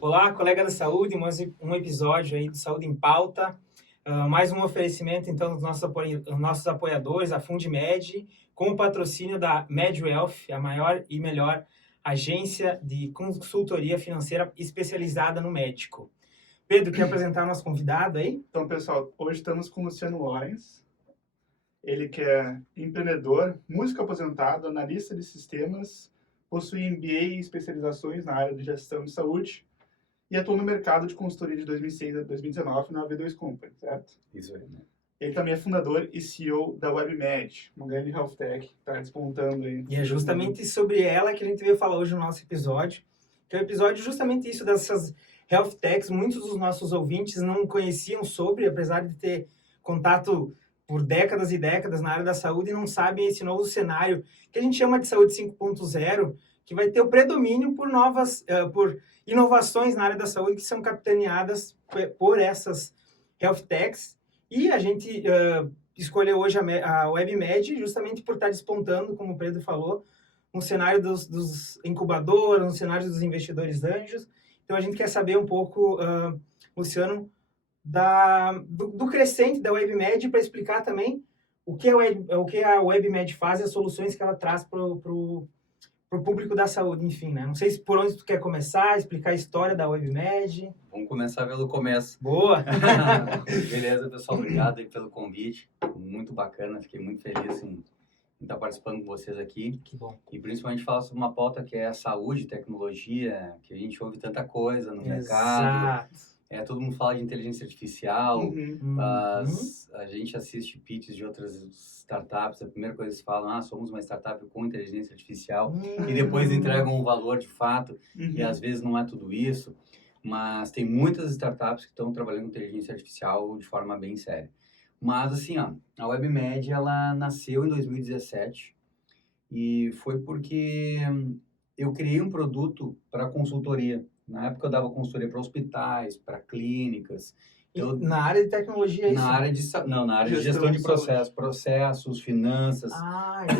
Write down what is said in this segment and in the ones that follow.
Olá, colega da saúde, mais um episódio aí do Saúde em Pauta. Mais um oferecimento, então, dos nossos apoiadores, a Fundmed, com o patrocínio da MedWealth, a maior e melhor agência de consultoria financeira especializada no médico. Pedro, quer apresentar o nosso convidado aí? Então, pessoal, hoje estamos com o Luciano Lorenz. Ele que é empreendedor, músico aposentado, analista de sistemas, possui MBA e especializações na área de gestão de saúde e atuou no mercado de consultoria de 2006 a 2019 na V2 Company, certo? Isso aí, né? Ele também é fundador e CEO da WebMed, uma grande health tech que está despontando aí. E é justamente sobre ela que a gente veio falar hoje no nosso episódio, que é o episódio justamente isso, dessas health techs. Muitos dos nossos ouvintes não conheciam sobre, apesar de ter contato por décadas e décadas na área da saúde, e não sabem esse novo cenário que a gente chama de saúde 5.0, que vai ter o predomínio por inovações na área da saúde que são capitaneadas por essas health techs. E a gente escolheu hoje a WebMed justamente por estar despontando, como o Pedro falou, um cenário dos incubadores, um cenário dos investidores anjos. Então a gente quer saber um pouco, Luciano, do crescente da WebMed, para explicar também o que a WebMed faz e as soluções que ela traz para o público da saúde, enfim, né? Não sei por onde tu quer começar, explicar a história da WebMed. Vamos começar pelo começo. Boa! Beleza, pessoal, obrigado aí pelo convite, muito bacana, fiquei muito feliz em estar participando com vocês aqui. Que bom. E principalmente falar sobre uma pauta que é a saúde, tecnologia, que a gente ouve tanta coisa no mercado. Todo mundo fala de inteligência artificial, a gente assiste pitches de outras startups, a primeira coisa que eles falam, somos uma startup com inteligência artificial, e depois entregam um valor de fato, e às vezes não é tudo isso, mas tem muitas startups que estão trabalhando com inteligência artificial de forma bem séria. Mas assim, a WebMed, ela nasceu em 2017, e foi porque eu criei um produto para consultoria. Na época eu dava consultoria para hospitais, para clínicas. Na área de tecnologia, é isso? Na área de gestão de processos, finanças.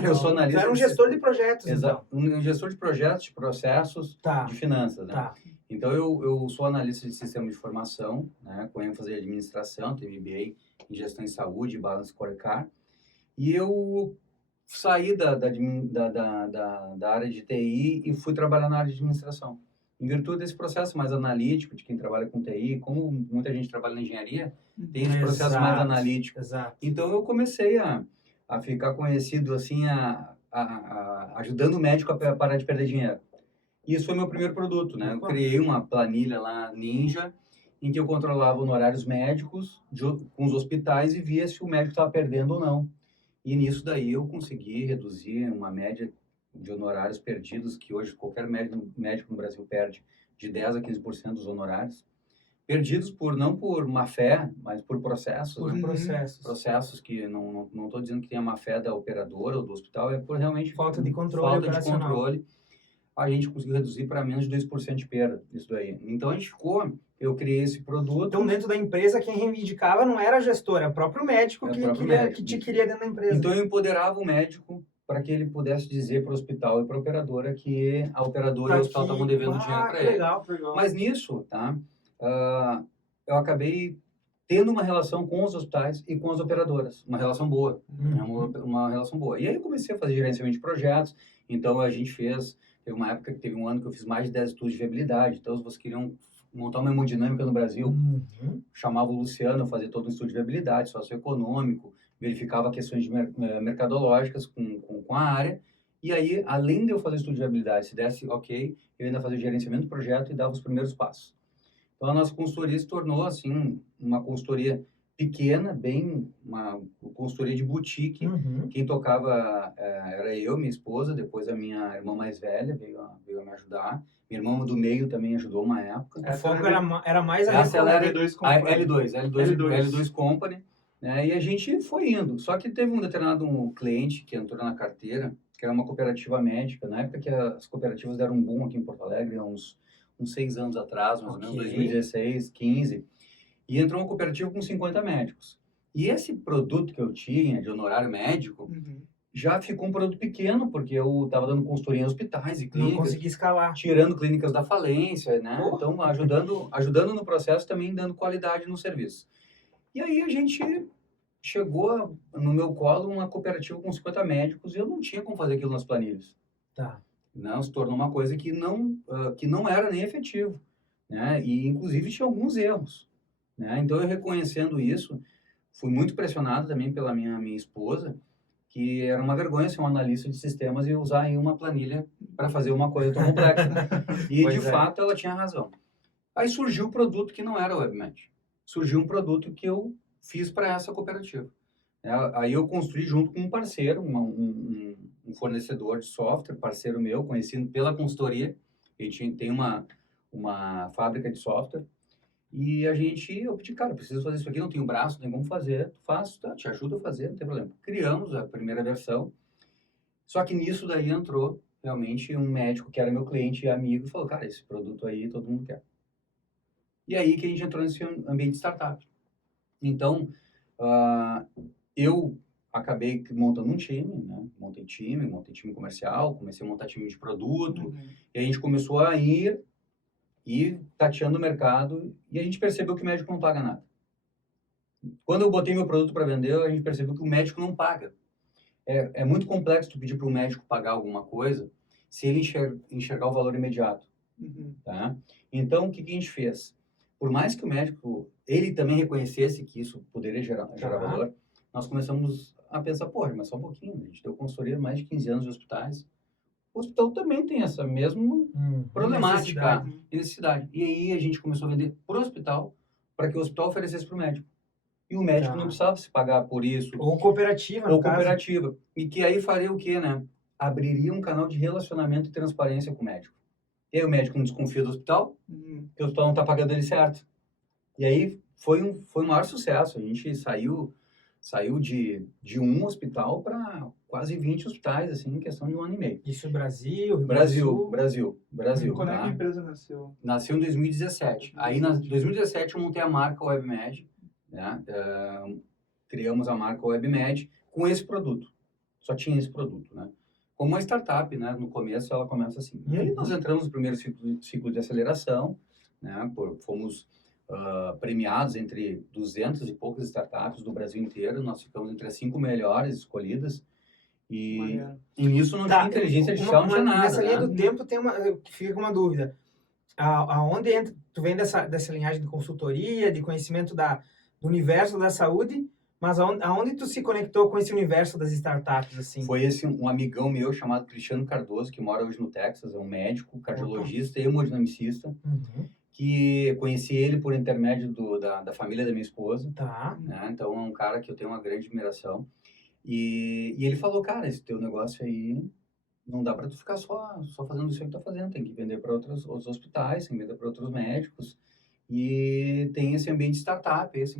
Eu sou analista. Você era um gestor de projetos, Exato. então. Um gestor de projetos, de processos, de finanças, né? Tá. Então eu sou analista de sistema de informação, né, com ênfase em administração, tenho MBA em gestão de saúde, balance scorecard. E eu saí da área de TI e fui trabalhar na área de administração. Em virtude desse processo mais analítico, de quem trabalha com TI, como muita gente trabalha na engenharia, tem esse processo mais analítico. Exato. Então, eu comecei a ficar conhecido, assim, ajudando o médico a parar de perder dinheiro. E isso foi meu primeiro produto, né? Eu criei uma planilha lá, Ninja, em que eu controlava honorários médicos com os hospitais e via se o médico estava perdendo ou não. E nisso daí eu consegui reduzir uma média de honorários perdidos, que hoje qualquer médico no Brasil perde de 10% a 15% dos honorários, perdidos não por má fé, mas por processos. Por processos. Processos que não estou dizendo que tem a má fé da operadora ou do hospital, é por realmente falta de controle operacional. A gente conseguiu reduzir para menos de 2% de perda, isso daí. Então eu criei esse produto. Então, dentro da empresa, quem reivindicava não era a gestora, era o próprio médico que te queria dentro da empresa. Então, eu empoderava o médico para que ele pudesse dizer para o hospital e para a operadora que a operadora e o hospital estavam devendo dinheiro para ele. Legal. Mas nisso, eu acabei tendo uma relação com os hospitais e com as operadoras, uma relação boa, uma relação boa. E aí eu comecei a fazer gerenciamento de projetos, então a gente teve uma época que teve um ano que eu fiz mais de 10 estudos de viabilidade, então se vocês queriam montar uma hemodinâmica no Brasil, chamava o Luciano, fazia todo um estudo de viabilidade, socioeconômico, verificava questões mercadológicas com a área, e aí, além de eu fazer estudo de viabilidade, se desse ok, eu ainda fazia o gerenciamento do projeto e dava os primeiros passos. Então, a nossa consultoria se tornou, assim, uma consultoria pequena, uma consultoria de boutique. Quem tocava era eu, minha esposa, depois a minha irmã mais velha veio a me ajudar. Minha irmã do meio também ajudou uma época. O foco era mais a L2 Company. Né? E a gente foi indo. Só que teve um determinado cliente que entrou na carteira, que era uma cooperativa médica. Na época que as cooperativas deram um boom aqui em Porto Alegre, há uns 6 anos atrás, mais ou menos, 2016, 15. E entrou uma cooperativa com 50 médicos. E esse produto que eu tinha de honorário médico, já ficou um produto pequeno, porque eu estava dando consultoria em hospitais e Não clínicas, consegui escalar. tirando clínicas da falência, né? Pô. Então, ajudando no processo, também dando qualidade no serviço. E aí a gente chegou no meu colo uma cooperativa com 50 médicos e eu não tinha como fazer aquilo nas planilhas. Tá. Não, se tornou uma coisa que não era nem efetivo, né? E, inclusive, tinha alguns erros, né? Então, eu reconhecendo isso, fui muito pressionado também pela minha esposa, que era uma vergonha ser um analista de sistemas e usar aí uma planilha para fazer uma coisa tão complexa. E, Pois de é. fato, ela tinha razão. Aí surgiu o produto que não era o WebMatch. Surgiu um produto que eu fiz para essa cooperativa. Aí eu construí junto com um parceiro, um fornecedor de software, parceiro meu, conhecido pela consultoria. A gente tem uma fábrica de software. E eu pedi, cara, preciso fazer isso aqui, não tenho braço, não tem como fazer. Tu faz, tá, te ajudo a fazer, não tem problema. Criamos a primeira versão. Só que nisso daí entrou realmente um médico que era meu cliente e amigo e falou, cara, esse produto aí todo mundo quer. E aí que a gente entrou nesse ambiente de startup. Então, eu acabei montando um time, né? Montei time comercial, comecei a montar time de produto, e a gente começou a ir tateando o mercado, e a gente percebeu que o médico não paga nada. Quando eu botei meu produto para vender, a gente percebeu que o médico não paga. É muito complexo tu pedir para o médico pagar alguma coisa se ele enxergar o valor imediato. Tá? Então, o que a gente fez? Por mais que o médico, ele também reconhecesse que isso poderia gerar valor, nós começamos a pensar, poxa, mas só um pouquinho, a gente deu consultoria há mais de 15 anos de hospitais. O hospital também tem essa mesma problemática e necessidade. E aí a gente começou a vender para o hospital, para que o hospital oferecesse para o médico. E o médico não precisava se pagar por isso. Ou cooperativa, no Ou caso. cooperativa. E que aí faria o quê, né? Abriria um canal de relacionamento e transparência com o médico. E aí o médico não desconfia do hospital, que o hospital não está pagando ele certo. E aí foi um maior sucesso. A gente saiu de um hospital para quase 20 hospitais, assim, em questão de 1 ano e meio. Isso no Brasil, Rio Brasil. Quando tá? é que a empresa nasceu? Nasceu em 2017. Aí, em 2017, eu montei a marca WebMed, né? Criamos a marca WebMed com esse produto. Só tinha esse produto, né? Como uma startup, né? No começo, ela começa assim. E aí, nós entramos no primeiro ciclo de aceleração, né? Fomos premiados entre 200 e poucas startups do Brasil inteiro. Nós ficamos entre as 5 melhores escolhidas. E nisso não tinha inteligência artificial, não tinha nada. Nessa linha né? do tempo, fica uma dúvida. Aonde entra, tu vem dessa linhagem de consultoria, de conhecimento do universo da saúde, mas aonde tu se conectou com esse universo das startups, assim? Foi um amigão meu chamado Cristiano Cardoso, que mora hoje no Texas, é um médico, cardiologista e hemodinamicista, que conheci ele por intermédio da família da minha esposa. Tá. Né? Então, é um cara que eu tenho uma grande admiração. E ele falou, cara, esse teu negócio aí, não dá para tu ficar só fazendo isso que tu tá fazendo, tem que vender para outros hospitais, tem que vender para outros médicos. E tem esse ambiente de startup, esse,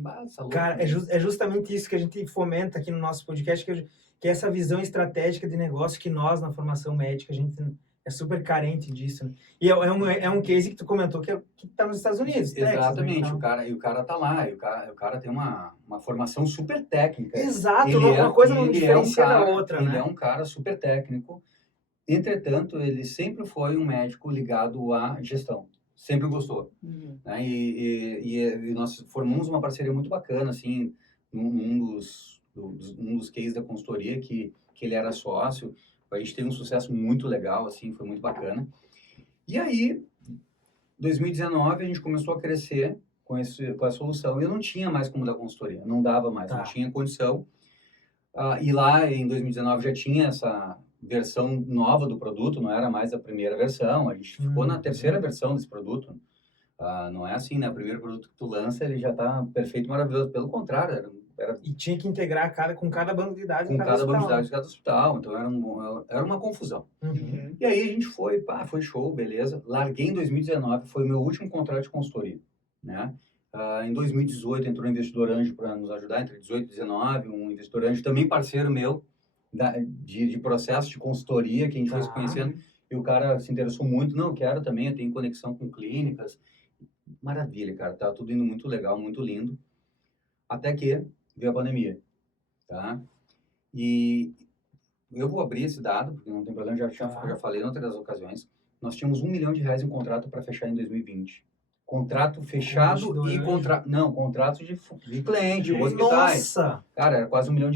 Cara, é justamente isso que a gente fomenta aqui no nosso podcast, que é essa visão estratégica de negócio que nós, na formação médica, a gente é super carente disso. Né? E é um case que tu comentou que tá nos Estados Unidos, Exatamente, Texas, né? então. o cara tá lá, e o cara tem uma formação super técnica. Exato, uma coisa não diferencia da outra, né? Ele é um cara super técnico. Entretanto, ele sempre foi um médico ligado à gestão. Sempre gostou. Né? E nós formamos uma parceria muito bacana, assim, num dos cases da consultoria, que ele era sócio. A gente teve um sucesso muito legal, assim, foi muito bacana. E aí, 2019, a gente começou a crescer com a solução. E eu não tinha mais como dar consultoria, não dava mais, não tinha condição. E lá, em 2019, já tinha essa versão nova do produto, não era mais a primeira versão, a gente ficou na terceira versão desse produto. Não é assim, né? O primeiro produto que tu lança, ele já está perfeito, maravilhoso. Pelo contrário, E tinha que integrar com cada banco de dados com cada banco de dados de hospital. cada hospital, então era uma confusão. E aí a gente foi show, beleza. Larguei em 2019, foi o meu último contrato de consultoria, né? Em 2018 entrou um investidor anjo para nos ajudar, entre 18 e 19, um investidor anjo também parceiro meu, de processo de consultoria, que a gente foi se conhecendo, e o cara se interessou muito, não, eu quero também, eu tenho conexão com clínicas. Maravilha, cara, tá tudo indo muito legal, muito lindo, até que veio a pandemia, tá? E eu vou abrir esse dado, porque não tem problema, já falei em outras ocasiões. Nós tínhamos R$ 1 milhão em contrato para fechar em 2020. Contrato fechado e contrato... Não, contrato de cliente, hospitais. Nossa! Cara, era quase R$ 1 milhão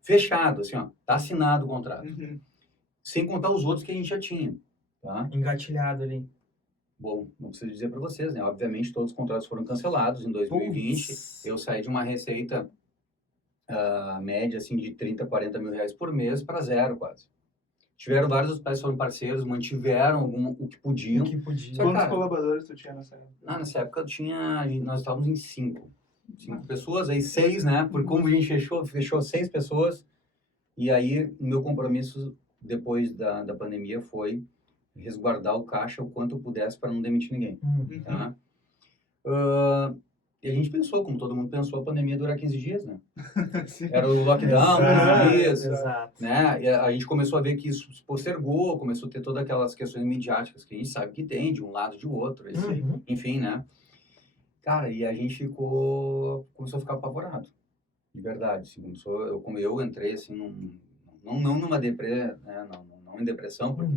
fechado, assim, ó. Tá assinado o contrato. Sem contar os outros que a gente já tinha, tá? Engatilhado ali. Bom, não preciso dizer para vocês, né? Obviamente, todos os contratos foram cancelados em 2020. Putz. Eu saí de uma receita média, assim, de 30, 40 mil reais por mês para zero, quase. Tiveram vários hospitais que foram parceiros, mantiveram o que podiam. O que podia. Só, Quantos cara, colaboradores tu tinha nessa época? nessa época nós estávamos em 5 pessoas, aí 6, né? Por como a gente fechou 6 pessoas. E aí, o meu compromisso depois da pandemia foi resguardar o caixa o quanto eu pudesse para não demitir ninguém. Tá? E a gente pensou, como todo mundo pensou, a pandemia ia durar 15 dias, né? Era o lockdown, 15 dias, né? E a gente começou a ver que isso se postergou, começou a ter todas aquelas questões midiáticas que a gente sabe que tem, de um lado e de outro, enfim, né? Cara, e a gente começou a ficar apavorado, de verdade. Assim, eu entrei, assim, não numa deprê, né? Não em depressão, porque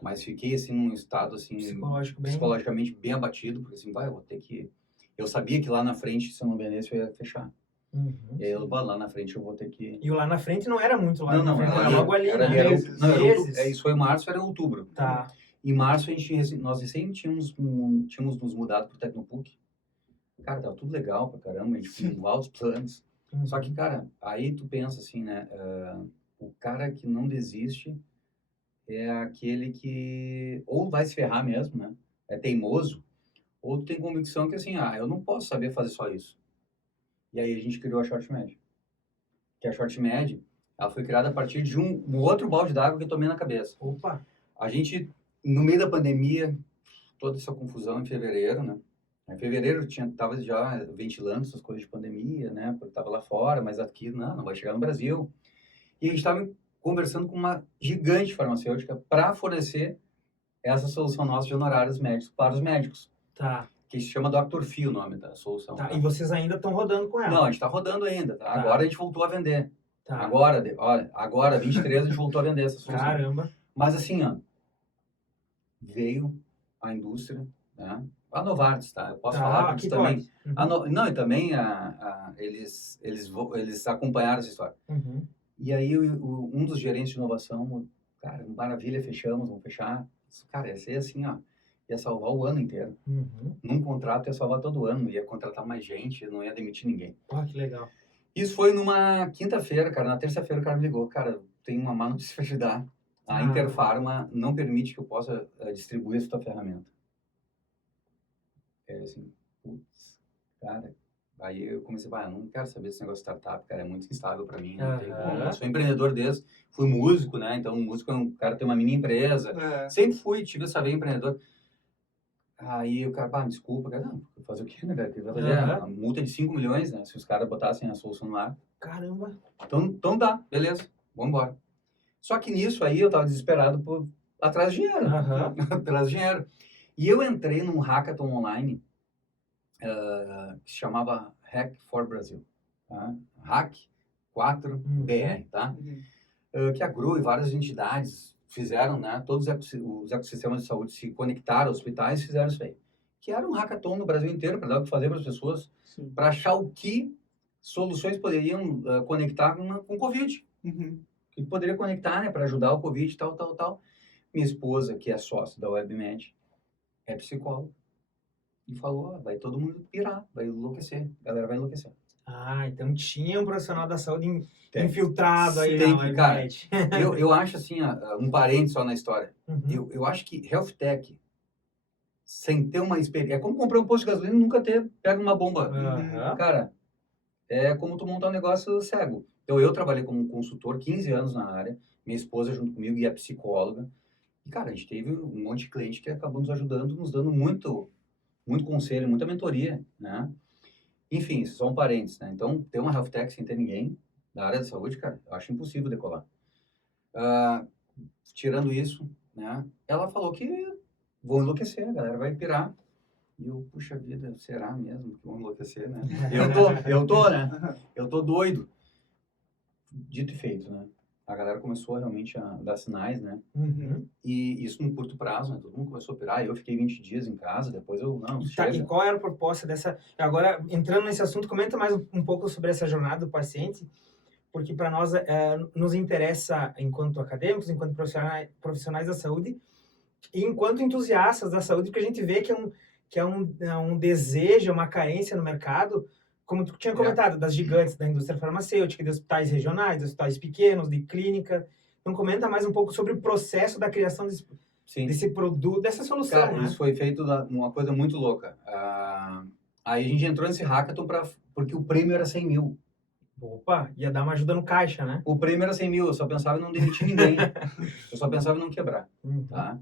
mas fiquei, assim, num estado, assim, psicologicamente bem abatido, porque, assim, eu vou ter que... Eu sabia que lá na frente, se eu não vendesse, eu ia fechar. E aí, lá na frente, eu vou ter que... E o lá na frente não era muito lá na frente, era logo ali, né? Isso foi em março, era outubro. Tá. Em março, nós recém tínhamos nos mudado pro Tecnopuc. Cara, tava tudo legal pra caramba, a gente com altos planos. Só que, cara, aí tu pensa assim, né? O cara que não desiste é aquele que ou vai se ferrar mesmo, né? É teimoso, ou tu tem convicção que assim, eu não posso saber fazer só isso. E aí a gente criou a ShortMed. Que a ShortMed, ela foi criada a partir de um outro balde d'água que eu tomei na cabeça. Opa! A gente, no meio da pandemia, toda essa confusão em fevereiro, né? Em fevereiro tava já ventilando essas coisas de pandemia, né? Porque tava lá fora, mas aqui não vai chegar no Brasil. E a gente estava conversando com uma gigante farmacêutica para fornecer essa solução nossa de honorários médicos para os médicos. Tá. Que se chama Dr. Fio, o nome da solução. Tá. E vocês ainda estão rodando com ela? Não, a gente está rodando ainda, tá? Agora a gente voltou a vender. Tá. Agora, 23, a gente voltou a vender essa solução. Caramba! Mas assim, veio a indústria, né? A Novartis, tá? Eu posso falar porque também... Não, e também eles acompanharam essa história. E aí um dos gerentes de inovação, cara, maravilha, vamos fechar. Cara, ia ser assim, ia salvar o ano inteiro. Num contrato ia salvar todo ano, ia contratar mais gente, não ia demitir ninguém. Que legal. Isso foi numa quinta-feira, cara. Na terça-feira o cara me ligou, cara, tem uma má notícia pra te dar. A Interpharma não permite que eu possa distribuir essa tua ferramenta. Assim, putz, cara. Aí eu comecei, eu não quero saber desse negócio de startup, cara, é muito instável pra mim. Eu sou empreendedor fui músico, né? Então, músico é um cara que tem uma mini empresa. Sempre tive essa veia empreendedor. Aí o cara, desculpa, cara, não, fazer o quê, né, velho? Vai fazer a multa de 5 milhões, né? Se os caras botassem a solução no ar. Caramba! Então tá, beleza, vamos embora. Só que nisso aí eu tava desesperado atrás de dinheiro. Atrás de dinheiro. E eu entrei num hackathon online que se chamava Hack for Brasil. Tá? Hack 4BR, tá? Que a GRU e várias entidades fizeram, né? Todos os ecossistemas de saúde se conectaram aos hospitais e fizeram isso aí. Que era um hackathon no Brasil inteiro para dar o que fazer para as pessoas, para achar o que soluções poderiam conectar com o Covid. Que poderia conectar, né? Para ajudar o Covid, tal. Minha esposa, que é sócia da WebMed, é psicóloga. E falou, vai todo mundo pirar, vai enlouquecer. A galera vai enlouquecer. Então tinha um profissional da saúde infiltrado aí na WebMed. Cara, eu acho assim, um parênteses só na história. Eu acho que Health Tech, sem ter uma experiência... É como comprar um posto de gasolina e nunca pega uma bomba. Cara, é como tu montar um negócio cego. Então, eu trabalhei como consultor 15 anos na área, minha esposa junto comigo e a psicóloga. E, cara, a gente teve um monte de cliente que acabou nos ajudando, nos dando muito conselho, muita mentoria, né? Enfim, isso é só um parênteses, né? Então, ter uma health tech sem ter ninguém da área da saúde, cara, eu acho impossível decolar. Tirando isso, né? Ela falou que vão enlouquecer, a galera vai pirar. E eu, puxa vida, será mesmo que vão enlouquecer, né? Eu tô, né? Eu tô doido. Dito e feito, né? A galera começou realmente a dar sinais, né? Uhum. E isso no curto prazo, né? Todo mundo começou a pirar. Eu fiquei 20 dias em casa, depois eu, não, chega. E qual era a proposta dessa... Agora, entrando nesse assunto, comenta mais um pouco sobre essa jornada do paciente, porque para nós nos interessa, enquanto acadêmicos, enquanto profissionais da saúde, e enquanto entusiastas da saúde, porque a gente vê que é um desejo, uma carência no mercado, como tu tinha comentado, das gigantes da indústria farmacêutica, de hospitais regionais, de hospitais pequenos, de clínica. Então, comenta mais um pouco sobre o processo da criação Sim. desse produto, dessa solução, Cara, né? isso foi feito uma coisa muito louca. Aí a gente entrou nesse hackathon porque o prêmio era 100 mil. Opa, ia dar uma ajuda no caixa, né? O prêmio era 100 mil, eu só pensava em não demitir ninguém. Eu só pensava em não quebrar, Uhum. tá?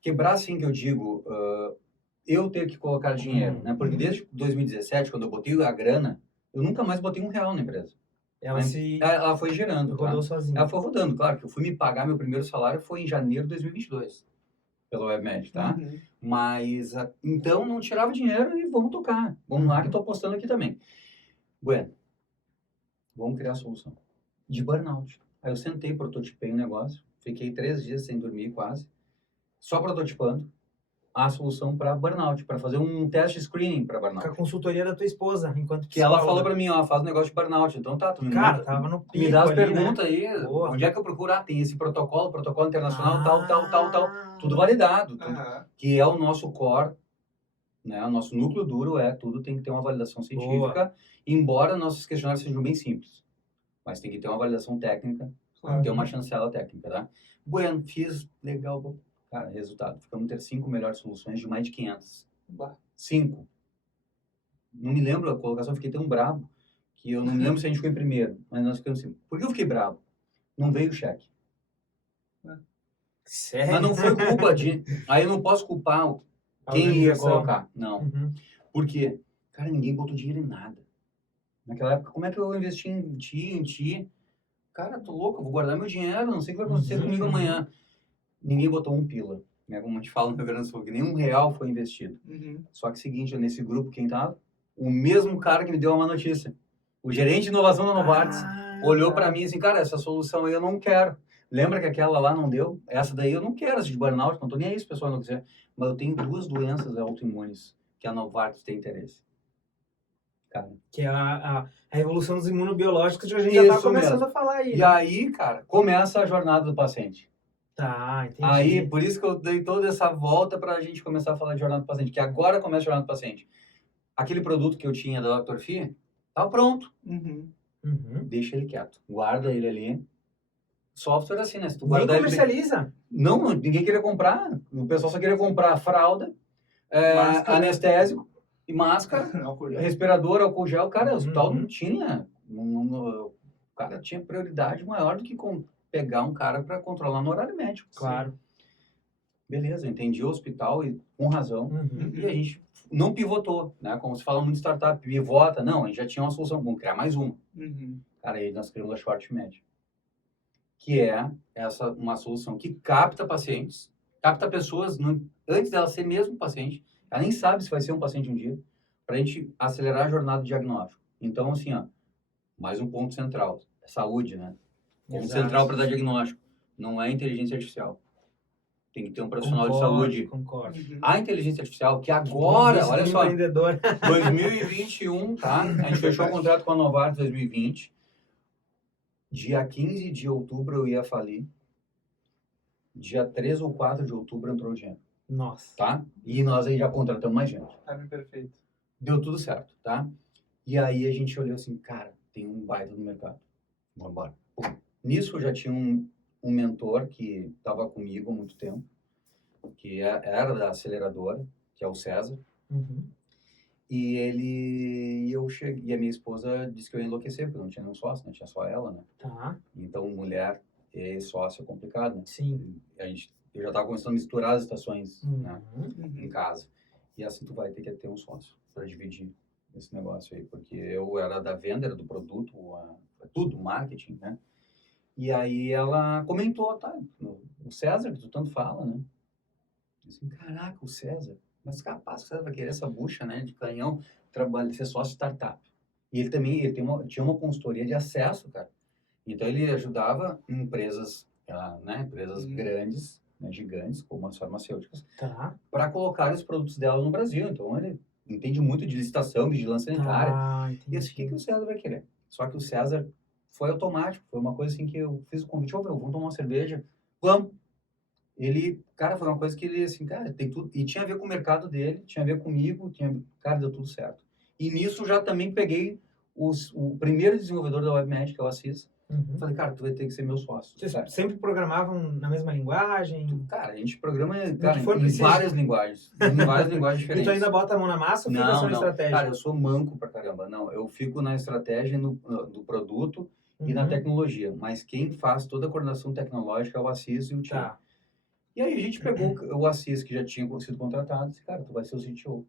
Quebrar, sim, que eu digo, eu ter que colocar dinheiro, né? Porque desde 2017, quando eu botei a grana, eu nunca mais botei R$1 na empresa. Ela foi gerando, rodou tá? sozinha. Ela foi rodando, claro, que eu fui me pagar meu primeiro salário foi em janeiro de 2022, pelo WebMed, tá? Uhum. Mas, então, não tirava dinheiro e vamos tocar. Vamos lá que eu tô apostando aqui também. Bueno, vamos criar a solução. De burnout. Aí eu sentei, prototipei um negócio, fiquei 3 dias sem dormir quase, só prototipando a solução para burnout, para fazer um teste screening para Com a burnout. consultoria da tua esposa, enquanto Que ela psicóloga. falou para mim, ó, faz um negócio de burnout. Então tá, tu me Cara, manda, tava no me pico dá as ali, perguntas né? aí, Boa. onde é que eu procuro? Ah, tem esse protocolo internacional, tal, Ah. tudo validado, tudo, Aham. que é o nosso core, né, o nosso núcleo duro tudo tem que ter uma validação científica, embora nossos questionários sejam bem simples, mas tem que ter uma validação técnica, Claro. ter uma chancela técnica, tá? Bueno, fiz, legal, cara, resultado, ficamos ter 5 melhores soluções de mais de 500. Bah. 5. Não me lembro a colocação, fiquei tão bravo que eu não me lembro se a gente ficou em primeiro, mas nós ficamos assim. Por que eu fiquei bravo? Não veio o cheque. Sério? Mas não foi culpa de... Aí eu não posso culpar A quem ia organização. colocar. Não. Uhum. Por quê? Cara, ninguém botou dinheiro em nada. Naquela época, como é que eu investi em ti? Cara, tô louco, eu vou guardar meu dinheiro, não sei o que vai acontecer comigo amanhã. Ninguém botou um pila. Né? Como a gente fala no Rio Grande do Sul, que nem R$1 foi investido. Uhum. Só que seguinte, nesse grupo, quem tava? O mesmo cara que me deu uma má notícia. O gerente de inovação da Novartis olhou para mim assim, cara, essa solução aí eu não quero. Lembra que aquela lá não deu? Essa daí eu não quero, essa de burnout, não tô nem aí se o pessoal não quiser. Mas eu tenho 2 doenças autoimunes que a Novartis tem interesse. Cara. Que é a revolução dos imunobiológicos que a gente já tá começando mesmo. a falar aí. E aí, cara, começa a jornada do paciente. Tá, entendi. Aí, por isso que eu dei toda essa volta para a gente começar a falar de jornada do paciente, que agora começa a jornada do paciente. Aquele produto que eu tinha da Dr. Fee, tá pronto. Uhum. Uhum. Deixa ele quieto. Guarda ele ali. Software assim, né? Se tu Nem guardar comercializa. Ele... Não, ninguém queria comprar. O pessoal só queria comprar fralda, anestésico e máscara, respirador, álcool gel. Cara, o hospital não tinha. O cara tinha prioridade maior do que pegar um cara para controlar no horário médico. Claro. Beleza, entendi o hospital e com razão. Uhum. E a gente não pivotou, né? Como se fala muito em startup, pivota. Não, a gente já tinha uma solução. Vamos criar mais uma. Uhum. Cara, aí nós criamos a Short Med, que é uma solução que capta pacientes, capta pessoas antes dela ser mesmo paciente. Ela nem sabe se vai ser um paciente um dia, para a gente acelerar a jornada de diagnóstico. Então, assim, ó, mais um ponto central, saúde, né? Ponto central para dar diagnóstico. Não é inteligência artificial. Tem que ter um profissional de saúde. Concordo. A inteligência artificial, que agora, olha só, empreendedor. 2021, tá? A gente fechou o contrato com a Novartis 2020. Dia 15 de outubro eu ia falir. Dia 3 ou 4 de outubro entrou o dinheiro. Nossa. Tá? E nós aí já contratamos mais gente. Perfeito. Deu tudo certo, tá? E aí a gente olhou assim, cara, tem um baita no mercado. Vamos embora. Nisso eu já tinha um mentor que estava comigo há muito tempo, que era da aceleradora, que é o César. Uhum. E a minha esposa disse que eu ia enlouquecer, porque não tinha nenhum sócio, né? Tinha só ela, né? Tá. Então, mulher e sócio é complicado, né? Sim. Eu já estava começando a misturar as estações, né? Uhum. Em casa. E assim tu vai ter que ter um sócio para dividir esse negócio aí, porque eu era da venda, era do produto, tudo, marketing, né? E aí ela comentou, tá, o César, que tu tanto fala, né? Assim, caraca, o César, mas capaz que o César vai querer essa bucha, né, de canhão, ser sócio de startup. E ele também, tinha uma consultoria de acesso, cara. Então, ele ajudava empresas, empresas Uhum. grandes, né, gigantes, como as farmacêuticas, Tá. para colocar os produtos delas no Brasil. Então, ele entende muito de licitação, vigilância sanitária. Tá, E assim, o que entendi. o César vai querer? Só que o César foi automático, foi uma coisa assim que eu fiz o convite, ô, meu, vamos tomar uma cerveja? Vamos! Ele, cara, foi uma coisa que ele, assim, cara, tem tudo, e tinha a ver com o mercado dele, tinha a ver comigo, cara, deu tudo certo. E nisso já também peguei o primeiro desenvolvedor da WebMed, que é o Assis, Uhum. falei, cara, tu vai ter que ser meu sócio. Vocês Certo? sempre programavam na mesma linguagem? Cara, a gente programa, cara, que for em preciso. várias linguagens, E diferentes. tu ainda bota a mão na massa ou fica só Não, na não. estratégia? Cara, eu sou manco pra caramba. Não, eu fico na estratégia do produto e na Uhum. tecnologia. Mas quem faz toda a coordenação tecnológica é o Assis e o time. Tá. E aí a gente pegou o Assis, que já tinha sido contratado, e disse, cara, tu vai ser o CTO.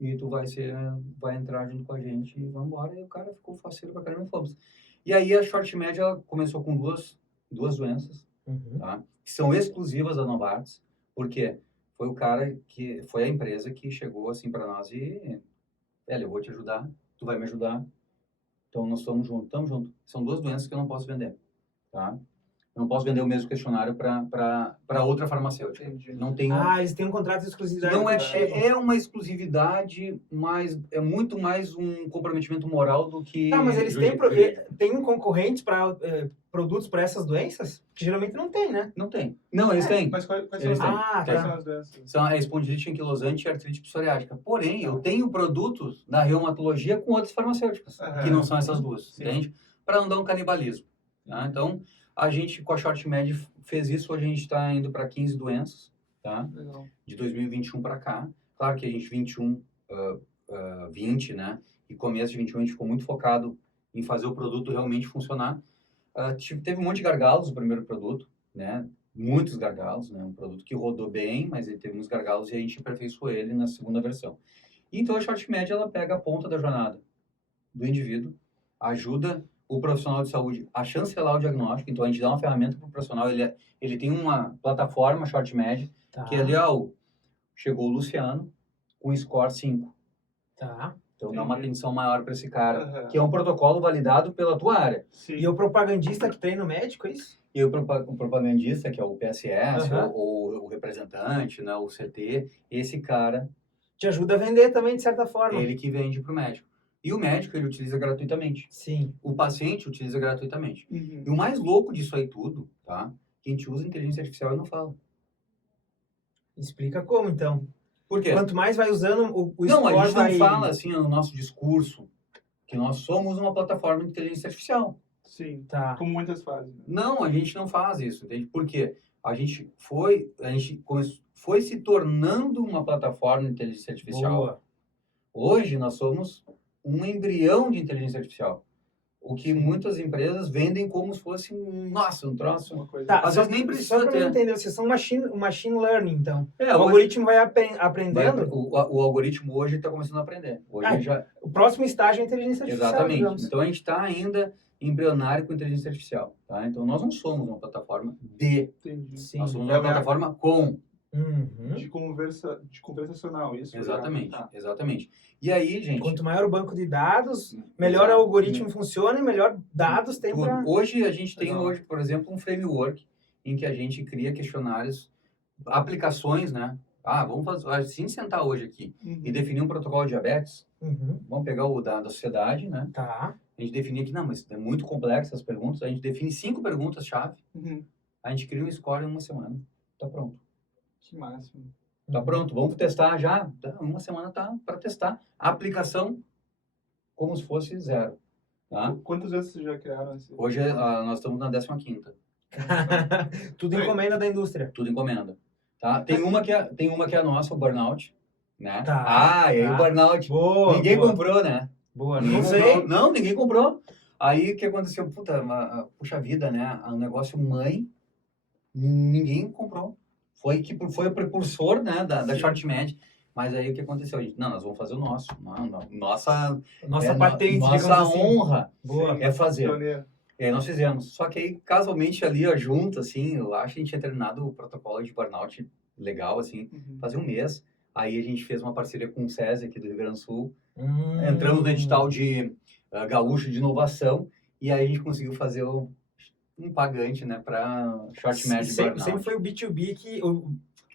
E tu vai entrar junto com a gente e vamos embora. E o cara ficou faceiro pra caramba e fomos. E aí a ShortMed, ela começou com duas doenças, Uhum. tá? Que são exclusivas da Novartis, porque foi a empresa que chegou assim para nós e, velho, eu vou te ajudar, tu vai me ajudar, então nós estamos juntos. São duas doenças que eu não posso vender, tá? Eu não posso vender o mesmo questionário para outra farmacêutica. Entendi. Não tenho. Ah, eles têm um contrato de exclusividade. Não é, contigo. é uma exclusividade, mas é muito mais um comprometimento moral do que. Tá, mas eles têm, jurídico. têm concorrentes para produtos para essas doenças? Que geralmente não tem, né? Não tem. Não, eles têm. Mas quais são Eles as têm. Ah, quais tá. são as doenças? São a espondilite anquilosante e artrite psoriásica. Porém, eu tenho produtos da reumatologia com outras farmacêuticas, que não são essas duas, Sim. entende? Para não dar um canibalismo. Tá? Então, a gente, com a ShortMed, fez isso. Hoje a gente está indo para 15 doenças, tá? Legal. De 2021 para cá. Claro que a gente, 20, né? E começo de 21, a gente ficou muito focado em fazer o produto realmente funcionar. Teve um monte de gargalos no primeiro produto, né? Muitos gargalos, né? Um produto que rodou bem, mas ele teve uns gargalos e a gente aperfeiçoou ele na segunda versão. Então, a ShortMed, ela pega a ponta da jornada do indivíduo, ajuda o profissional de saúde a chancelar o diagnóstico. Então, a gente dá uma ferramenta para o profissional, ele tem uma plataforma ShortMed, Tá. que ali, chegou o Luciano com score 5. Tá. Então, dá uma atenção maior para esse cara, Aham. que é um protocolo validado pela tua área. Sim. E o propagandista que treina o médico, é isso? E o propagandista, que é o PSS, Aham. ou o representante, né, o CT, esse cara, Te ajuda a vender também, de certa forma. ele que vende para o médico. E o médico, ele utiliza gratuitamente. Sim. O paciente utiliza gratuitamente. Uhum. E o mais louco disso aí tudo, tá? Que a gente usa inteligência artificial e não fala. Explica como, então. Por quê? Quanto mais vai usando, o Não, a score gente não vai... fala assim no nosso discurso que nós somos uma plataforma de inteligência artificial. Sim. Tá. Como muitas fazem. Né? Não, a gente não faz isso, entende? Por quê? A gente foi se tornando uma plataforma de inteligência artificial. Boa. Hoje nós somos um embrião de inteligência artificial. O que muitas empresas vendem como se fosse um troço. Uma coisa. Tá, Às vezes nem precisa só para eu ter. entender, vocês são machine learning, então. É, O hoje, algoritmo vai aprendendo. o algoritmo hoje está começando a aprender. Hoje já, O próximo estágio é a inteligência artificial, exatamente. digamos. Então a gente está ainda embrionário com inteligência artificial. Tá? Então nós não somos uma plataforma Entendi. Sim. nós somos É uma uma- plataforma com. Uhum. De conversacional, isso. Exatamente, Tá. exatamente. E aí, gente, Quanto maior o banco de dados, melhor Exato. o algoritmo funciona e melhor dados tem tudo. para... Hoje a gente tem, Legal. por exemplo, um framework em que a gente cria questionários, aplicações, né? Vamos fazer, assim, sentar hoje aqui Uhum. e definir um protocolo de diabetes. Uhum. Vamos pegar o da sociedade, né? Tá. A gente definir aqui, não, mas é muito complexo as perguntas. A gente define 5 perguntas-chave. Uhum. A gente cria um score em uma semana. Tá pronto. Que máximo. Tá pronto. Vamos testar já. Uma semana tá para testar. A aplicação como se fosse 0. Tá? Quantas vezes vocês já criaram esse? Hoje nós estamos na 15ª. Tudo encomenda da indústria. Tudo encomenda. Tá? Tem uma que é a nossa, o Burnout. Né? Tá, E aí tá. o Burnout. Boa. Ninguém boa. comprou, né? Boa. Ninguém Não comprou. sei. Não, ninguém comprou. Aí o que aconteceu? Puxa vida, né? O negócio mãe, ninguém comprou. Foi o precursor, né, da ShortMed. Mas aí o que aconteceu? Não, nós vamos fazer o nosso. Nossa Patente, nossa digamos assim. honra Boa. é fazer. Pioneiro. E aí nós fizemos. Só que aí, casualmente, ali, junto, assim, eu acho que a gente tinha terminado o protocolo de burnout legal, assim, Uhum. fazia um mês. Aí a gente fez uma parceria com o SESI aqui do Rio Grande do Sul. Hum. Entramos no edital de Gaúcho de Inovação. E aí a gente conseguiu fazer um pagante, né, para short médio burnout. Sempre foi o B2B que...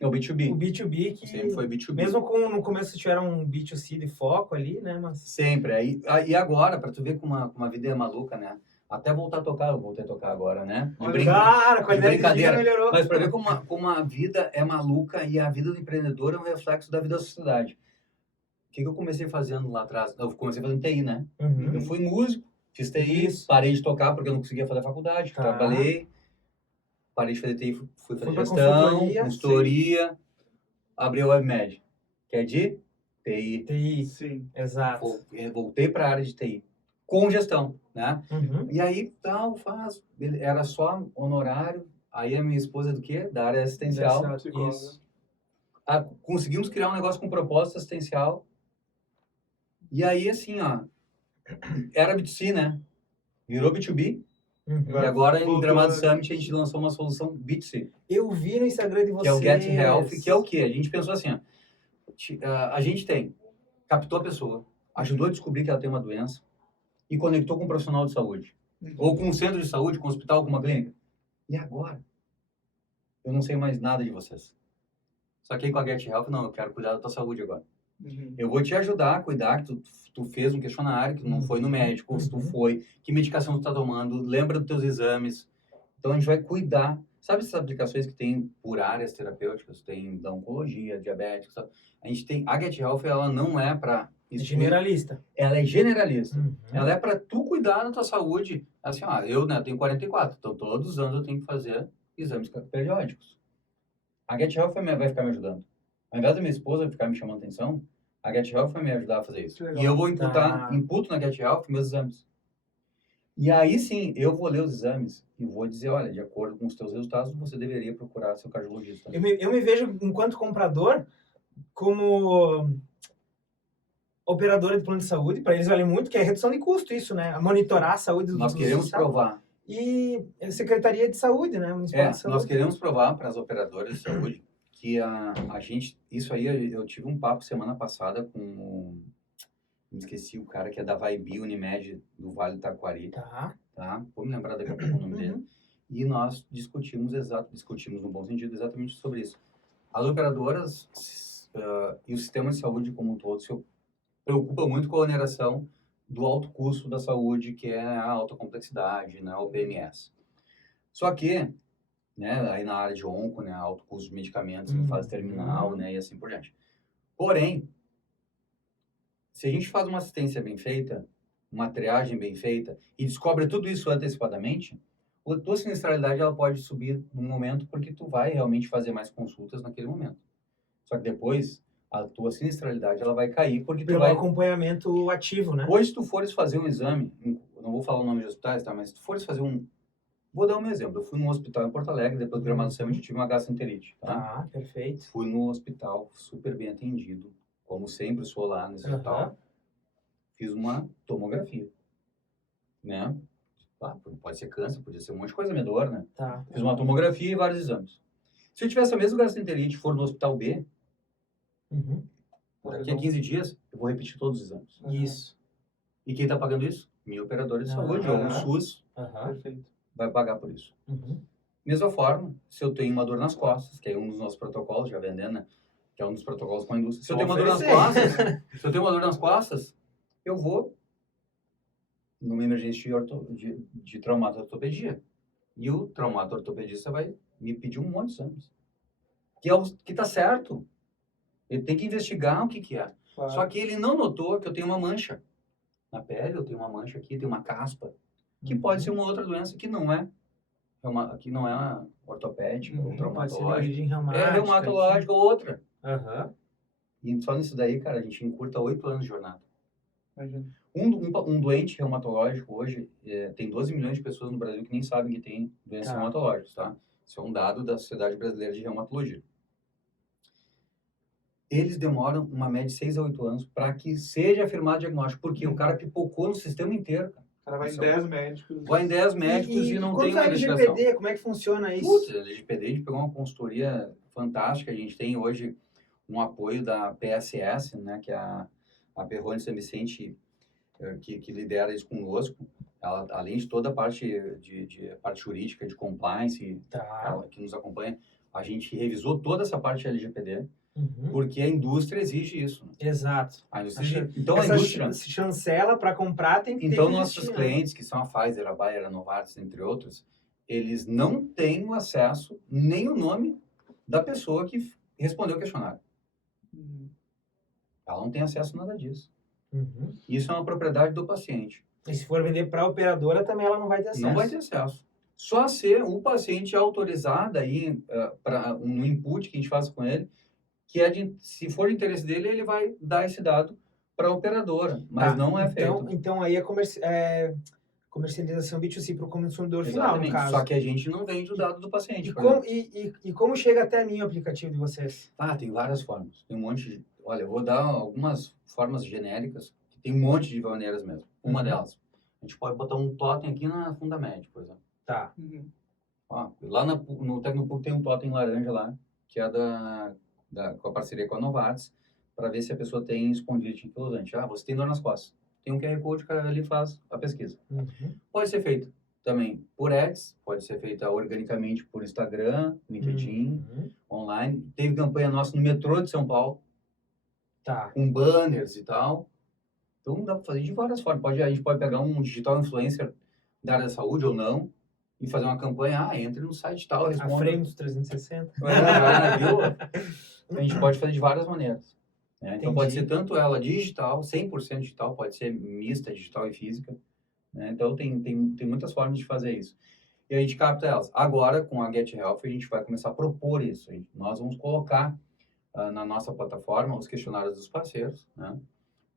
É o B2B. O B2B que... Sempre foi B2B. Mesmo no começo tiveram um B2C de foco ali, né? Mas... Sempre. E agora, para tu ver como uma vida é maluca, né? Até voltar a tocar, eu voltei a tocar agora, né? Cara, com a de ideia de vida brincadeira. melhorou. Mas para ver como a vida é maluca e a vida do empreendedor é um reflexo da vida da sociedade. O que eu comecei fazendo lá atrás? Eu comecei fazendo TI, né? Uhum. Eu fui músico, fiz TI, Isso. parei de tocar porque eu não conseguia fazer faculdade, Tá. trabalhei, parei de fazer TI, fui fazer Foi pra gestão, consultoria, abri a WebMed, que é de TI. TI, Sim. exato. Voltei para a área de TI, com gestão, né? Uhum. E aí, era só honorário, aí a minha esposa é do quê? Da área assistencial. Isso. Conseguimos criar um negócio com propósito assistencial, e aí, assim, ó, era B2C, né? Virou B2B, Uhum. e agora em Voltou, Gramado né? Summit a gente lançou uma solução B2C, Eu vi no Instagram de vocês. que é o Get Health, que é o quê? A gente pensou assim, ó, a gente captou a pessoa, ajudou a descobrir que ela tem uma doença e conectou com um profissional de saúde. Ou com um centro de saúde, com um hospital, com uma clínica. E agora? Eu não sei mais nada de vocês. Só que aí com a Get Health, não, eu quero cuidar da tua saúde agora. Eu vou te ajudar a cuidar, que tu fez um questionário, que não foi no médico, se tu foi, que medicação tu tá tomando, lembra dos teus exames. Então a gente vai cuidar. Sabe essas aplicações que tem por áreas terapêuticas? Tem da oncologia, diabetes, sabe? A gente tem, a Get Health, ela não é para... Generalista. Ela é generalista. Uhum. Ela é para tu cuidar da tua saúde. Assim, ó, eu, né, tenho 44, então todos os anos eu tenho que fazer exames periódicos. A Get Health vai ficar me ajudando. Ao invés da minha esposa ficar me chamando atenção, a Get Health vai me ajudar a fazer isso. E eu vou imputo na Get Health meus exames. E aí sim, eu vou ler os exames e vou dizer, olha, de acordo com os teus resultados, você deveria procurar seu cardiologista. Eu me vejo, enquanto comprador, como operadora de plano de saúde. Para eles vale muito, que é redução de custo isso, né? Monitorar a saúde do Nós queremos provar. E a Secretaria de Saúde, né? Municipal de Saúde. Nós queremos provar para as operadoras de saúde que a gente... Isso aí, eu tive um papo semana passada com... Me esqueci o cara que é da Vibe Unimed do Vale do Taquari. Tá. Vou me lembrar daqui a pouco o nome dele. E nós discutimos no bom sentido exatamente sobre isso. As operadoras e o sistema de saúde como um todo se preocupa muito com a oneração do alto custo da saúde, que é a alta complexidade, né, o PMS. Só que, né, aí na área de onco, né, alto custo de medicamentos em fase terminal, né, e assim por diante. Porém, se a gente faz uma assistência bem feita, uma triagem bem feita, e descobre tudo isso antecipadamente, a tua sinistralidade ela pode subir num momento porque tu vai realmente fazer mais consultas naquele momento. Só que depois, a tua sinistralidade ela vai cair porque pelo acompanhamento ativo, né? Hoje, se tu fores fazer um exame, eu não vou falar o nome de hospitais, tá? Mas se tu fores fazer Vou dar um exemplo. Eu fui num hospital em Porto Alegre, depois do Gramado Summit, eu tive uma gastroenterite, tá? Ah, perfeito. Fui no hospital, super bem atendido, como sempre sou lá nesse hospital. Fiz uma tomografia, né? Pode ser câncer, podia ser um monte de coisa medor, né? Tá. Fiz uma tomografia e vários exames. Se eu tivesse a mesma gastroenterite e for no hospital B, daqui a 15 dias, eu vou repetir todos os exames. Isso. E quem está pagando isso? Minha operadora de saúde, ou o SUS, Perfeito. vai pagar por isso. Mesma forma, se eu tenho uma dor nas costas, que é um dos nossos protocolos, já vendendo, né? Que é um dos protocolos com a indústria. Se eu tenho uma dor nas costas, eu vou numa emergência de traumato-ortopedia. E o traumato-ortopedista vai me pedir um monte de exames. Que tá certo. Ele tem que investigar o que é. Claro. Só que ele não notou que eu tenho uma mancha na pele, eu tenho uma mancha aqui, tenho uma caspa, que pode ser uma outra doença que não é ortopédica ou traumatológica. É reumatológica ou outra. E só nisso daí, cara, a gente encurta 8 anos de jornada. Imagina. Um doente reumatológico hoje, tem 12 milhões de pessoas no Brasil que nem sabem que tem doenças reumatológicas, tá? Isso é um dado da Sociedade Brasileira de Reumatologia. Eles demoram uma média de 6 a 8 anos para que seja afirmado o diagnóstico, porque o cara pipocou no sistema inteiro, cara. O cara vai em 10 médicos. Vai em 10 médicos e não tem uma investigação. LGPD, como é que funciona isso? Putz, a LGPD, a gente pegou uma consultoria fantástica. A gente tem hoje um apoio da PSS, né, que é a Perrone São Vicente, que lidera isso conosco. ela, além de toda a parte de parte jurídica, de compliance, Tá. ela que nos acompanha, a gente revisou toda essa parte LGPD, Uhum. porque a indústria exige isso. Né? Exato. A indústria, então, a Essa indústria... chancela para comprar tem que ter Então, que nossos existir, né? clientes, que são a Pfizer, a Bayer, a Novartis, entre outros, eles não têm o acesso, nem o nome da pessoa que respondeu o questionário. Ela não tem acesso a nada disso. Uhum. Isso é uma propriedade do paciente. E se for vender para a operadora, também ela não vai ter acesso. Não vai ter acesso. Só se o paciente autorizado aí, no input que a gente faz com ele, que é se for de interesse dele, ele vai dar esse dado para a operadora, mas Tá, não é então, feito. Então aí é comercialização B2C para o consumidor final, no Exatamente, caso. só que a gente não vende o dado do paciente. E como chega até mim o aplicativo de vocês? Tem várias formas. Tem um monte de... Olha, eu vou dar algumas formas genéricas, que tem um monte de maneiras mesmo. Uma delas, a gente pode botar um totem aqui na Fundamed, por exemplo. Tá. Ó, lá no Tecnopuc tem um totem laranja lá, que é com a parceria com a Novartis, para ver se a pessoa tem espondilite anquilosante. Você tem dor nas costas. Tem um QR Code que ali faz a pesquisa. Pode ser feito também por ads, pode ser feita organicamente por Instagram, LinkedIn, online. Teve campanha nossa no metrô de São Paulo, Tá. com banners e tal. Então dá para fazer de várias formas. A gente pode pegar um digital influencer da área da saúde ou não, e fazer uma campanha, entre no site tal, responda. A Frames 360. Viu? A gente pode fazer de várias maneiras. Né? Então pode ser tanto ela digital, 100% digital, pode ser mista, digital e física. Né? Então tem muitas formas de fazer isso. E a gente capta elas. Agora, com a Get Health, a gente vai começar a propor isso. Nós vamos colocar na nossa plataforma os questionários dos parceiros, né?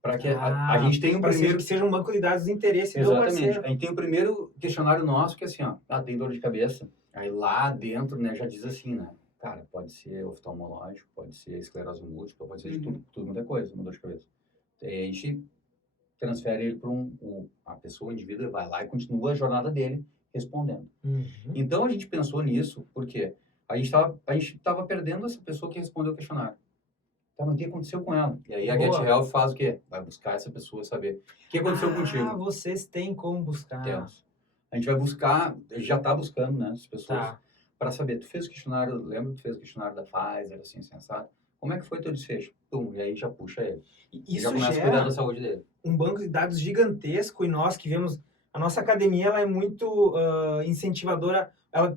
Para que a gente tenha um primeiro... que seja um banco de dados de interesse do parceiro. Exatamente. A gente tem o primeiro questionário nosso, que é assim, tem dor de cabeça. Aí lá dentro, né, já diz assim, né? Cara, pode ser oftalmológico, pode ser esclerose múltipla, pode ser de tudo muita coisa, uma dor de cabeça. Aí a gente transfere ele para a pessoa, o indivíduo, vai lá e continua a jornada dele respondendo. Então a gente pensou nisso, porque a gente tava perdendo essa pessoa que respondeu o questionário. Então, o que aconteceu com ela? E aí a Get Health faz o quê? Vai buscar essa pessoa, saber o que aconteceu contigo. Vocês têm como buscar. Temos. A gente vai buscar, já está buscando, né, as pessoas, para saber, tu fez o questionário, lembra que tu fez o questionário da Pfizer, assim, sensado? Como é que foi teu desfecho? E aí já puxa ele. Isso já começa a cuidar da saúde dele. Um banco de dados gigantesco, e nós que vemos, a nossa academia, ela é muito incentivadora, ela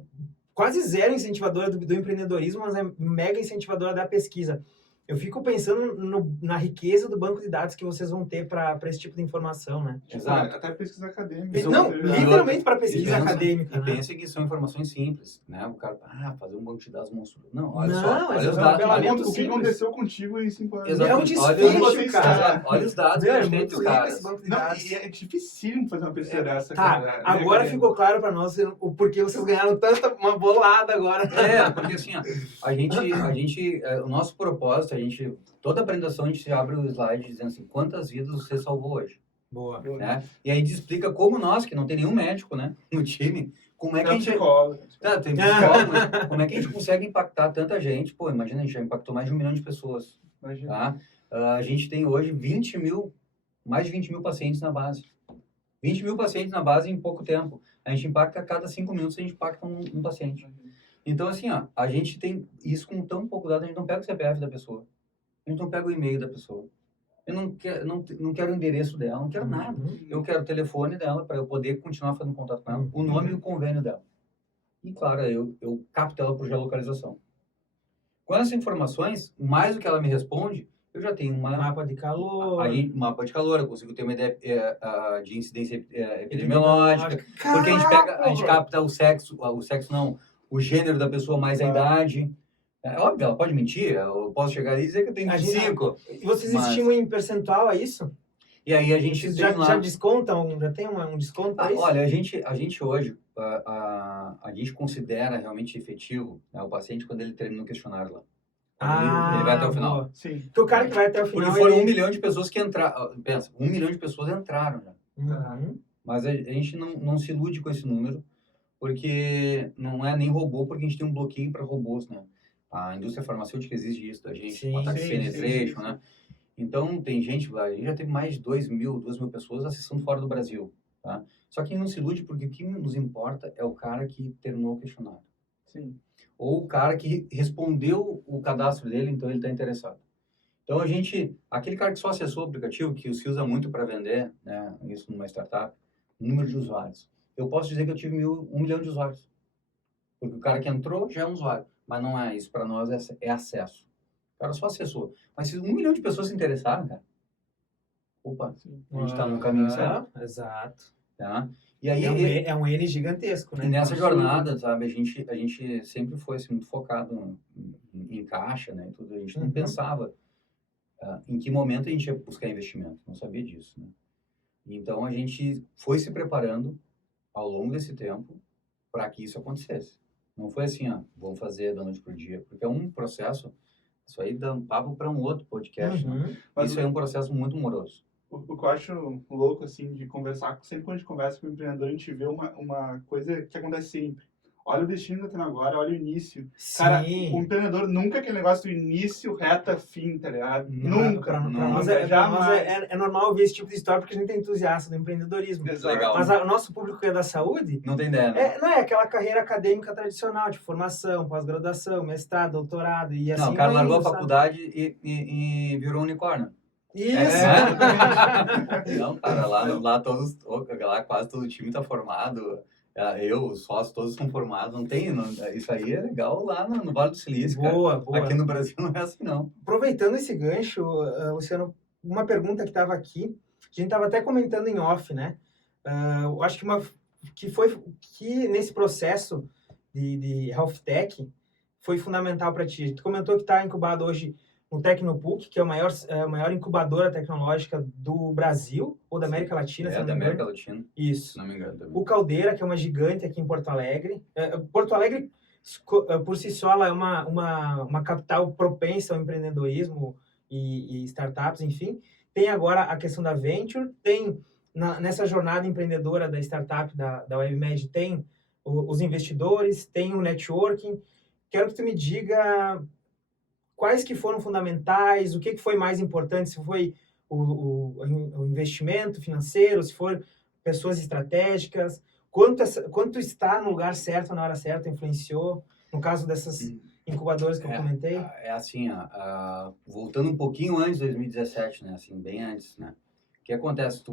quase zero incentivadora do empreendedorismo, mas é mega incentivadora da pesquisa. Eu fico pensando na riqueza do banco de dados que vocês vão ter para esse tipo de informação, né? Exato. Até pesquisa acadêmica. Não, literalmente para pesquisa acadêmica. E pensa que são informações simples, né? O cara, fazer um banco de dados monstruoso. Não, olha não, só, olha os dados. O que aconteceu contigo em 5 anos. Exatamente. É um desfecho, cara. Olha os dados que a gente tem dos caras. Esse banco de Não, dados. e é dificílimo fazer uma pesquisa dessa. Tá, agora ficou claro para nós o porquê vocês ganharam uma bolada agora. Porque assim, o nosso propósito, toda apresentação a gente abre o slide dizendo assim, quantas vidas você salvou hoje? Boa. Né? E aí a gente explica como nós, que não tem nenhum médico, né, no time, como é que a gente... Tem psicólogo, mas como é que a gente consegue impactar tanta gente? Pô, imagina, a gente já impactou mais de 1 milhão de pessoas. Tá? A gente tem hoje mais de 20 mil pacientes na base. 20 mil pacientes na base em pouco tempo. A gente impacta a cada 5 minutos, a gente impacta um paciente. Então, assim, a gente tem isso com tão pouco dado, a gente não pega o CPF da pessoa. A gente não pega o e-mail da pessoa. Eu não quero o endereço dela, não quero nada. Eu quero o telefone dela para eu poder continuar fazendo contato com ela, o nome e o convênio dela. E, claro, eu capto ela por geolocalização. Com essas informações, mais do que ela me responde, eu já tenho mapa de calor. Mapa de calor, eu consigo ter uma ideia de incidência epidemiológica. Porque a gente capta o sexo não, o gênero da pessoa mais a idade. É óbvio, ela pode mentir, eu posso chegar ali e dizer que eu tenho 25. E vocês estimam em percentual a isso? E aí a gente já descontam, já tem um desconto para isso? Olha, a gente hoje, a gente considera realmente efetivo, né, o paciente quando ele termina o questionário lá. Ele vai até o final. Sim. Porque o cara que vai até o final... Porque foram 1 milhão de pessoas que entraram. Pensa, 1 milhão de pessoas entraram já. Mas a gente não se ilude com esse número, porque não é nem robô, porque a gente tem um bloqueio para robôs, né? A indústria farmacêutica exige isso da gente, um ataque penetration, né? Então, tem gente lá, a gente já teve mais de 2 mil pessoas acessando fora do Brasil. tá? Só que não se ilude, porque o que nos importa é o cara que terminou o questionário. Sim. Ou o cara que respondeu o cadastro dele, então ele está interessado. Então, aquele cara que só acessou o aplicativo, que se usa muito para vender, né, isso numa startup, número de usuários. Eu posso dizer que eu tive 1 milhão de usuários. Porque o cara que entrou já é um usuário. Mas não é isso. Para nós é acesso. O cara só acessou. Mas se 1 milhão de pessoas se interessaram, cara, opa, Sim. a gente está no caminho certo. Exato. Tá? E aí, É um N gigantesco, né? e nessa Absurdo. jornada, sabe, a gente sempre foi assim, muito focado em caixa, né, e tudo. A gente não pensava em que momento a gente ia buscar investimento, não sabia disso, né? Então a gente foi se preparando ao longo desse tempo para que isso acontecesse. Não foi assim, ó, vamos fazer da noite pro dia, porque é um processo, isso aí dá um papo para um outro podcast, né? Mas Isso aí é um processo muito moroso. o que eu acho louco, assim, de conversar, sempre quando a gente conversa com o empreendedor, a gente vê uma coisa que acontece sempre. Olha o destino que tá tendo agora, olha o início. Sim. Cara, o empreendedor nunca é aquele negócio do início, reta, fim, tá ligado? Nunca. Pra Nunca, nós, jamais. é normal ver esse tipo de história porque a gente é entusiasta do empreendedorismo. Exato. Legal. Mas o nosso público que é da saúde Não tem ideia, né? não é aquela carreira acadêmica tradicional de formação, pós-graduação, mestrado, doutorado e assim. Não, o cara vai largou a indo, sabe? faculdade e virou um unicórnio. Isso! Não, cara, lá quase todo o time tá formado. Eu, os sócios, todos estão formados. Isso aí é legal lá no Vale do Silício, cara. Boa. Aqui no Brasil não é assim, não. Aproveitando esse gancho, Luciano, uma pergunta que estava aqui, a gente estava até comentando em off, né? Eu acho que nesse processo de health tech foi fundamental para ti. Tu comentou que está incubado hoje no Tecnopuc, que é a maior incubadora tecnológica do Brasil ou da América Latina, se não da me América engano. Latina, Isso. se não me engano também. O Caldeira, que é uma gigante aqui em Porto Alegre. Porto Alegre, por si só, ela é uma capital propensa ao empreendedorismo e startups, enfim. Tem agora a questão da venture, tem nessa jornada empreendedora da startup da WebMed, tem os investidores, tem o networking. Quero que tu me diga quais que foram fundamentais, o que foi mais importante, se foi o investimento financeiro, se for pessoas estratégicas, quanto estar no lugar certo na hora certa influenciou, no caso dessas incubadoras que eu comentei? É assim, voltando um pouquinho antes de 2017, né, assim, bem antes, né, o que acontece,